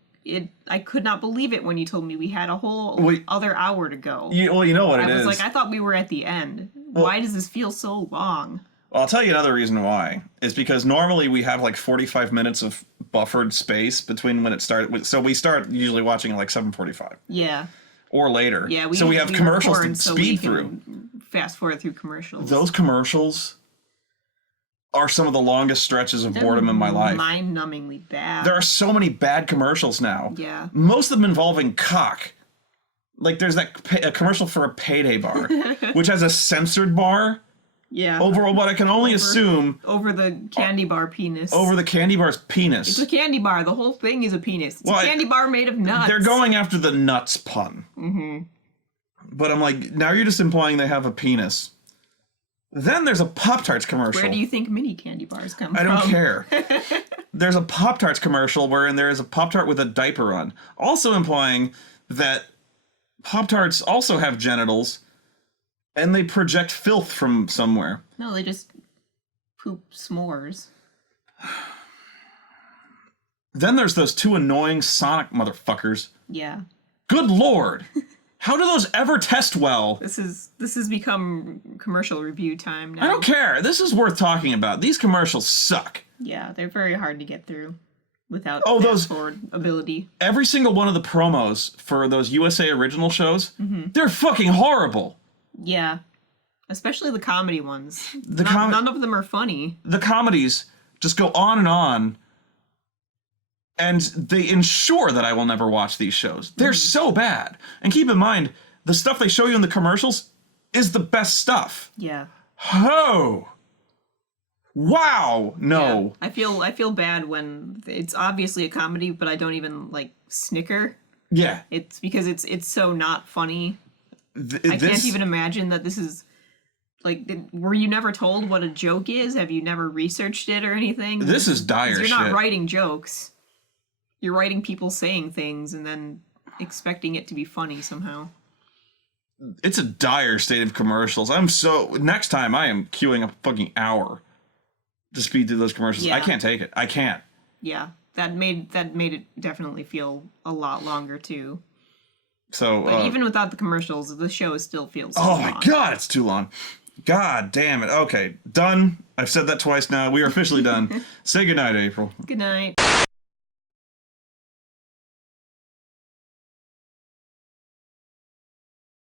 I could not believe it when you told me we had a whole other hour to go. You know what it is. I was like, I thought we were at the end. Why does this feel so long? Well, I'll tell you another reason why. It's because normally we have like 45 minutes of buffered space between when it starts. So we start usually watching at like 7:45. Yeah. Or later. Yeah. So we have commercials to speed through. Fast forward through commercials. Those commercials are some of the longest stretches of boredom in my life. Mind-numbingly bad. There are so many bad commercials now. Yeah. Most of them involving cock. Like there's a commercial for a payday bar, which has a censored bar. Yeah. Over what I can only assume over the candy bar penis. over the candy bar's penis. It's a candy bar. The whole thing is a penis. It's Well, a candy bar made of nuts. They're going after the nuts pun. Mm-hmm. But I'm like, now you're just implying they have a penis. Then there's a Pop-Tarts commercial. Where do you think mini candy bars come from? I don't care. There's a Pop-Tarts commercial wherein there is a Pop-Tart with a diaper on. Also implying that Pop-Tarts also have genitals and they project filth from somewhere. No, they just poop s'mores. Then there's those two annoying Sonic motherfuckers. Yeah. Good lord. How do those ever test well? This has become commercial review time now. I don't care. this is worth talking about. These commercials suck. Yeah, they're very hard to get through without those fast-forward ability. Every single one of the promos for those USA original shows, they're fucking horrible. Yeah. Especially the comedy ones. The none of them are funny. The comedies just go on, and they ensure that I will never watch these shows. They're so bad. And keep in mind, the stuff they show you in the commercials is the best stuff. Yeah. Oh. Wow. No. Yeah. I feel bad when it's obviously a comedy, but I don't even like snicker. Yeah. It's because it's so not funny. I can't even imagine that this is like. Were you never told what a joke is? Have you never researched it or anything? This is dire shit. You're not writing jokes. You're writing people saying things and then expecting it to be funny somehow. It's a dire state of commercials. Next time I am queuing a fucking hour to speed through those commercials. Yeah. I can't take it. I can't. Yeah, that made it definitely feel a lot longer too. So But even without the commercials, the show still feels so oh long. my god, it's too long. God damn it. Okay, done. I've said that twice now. We are officially done. Say goodnight, April. Good night.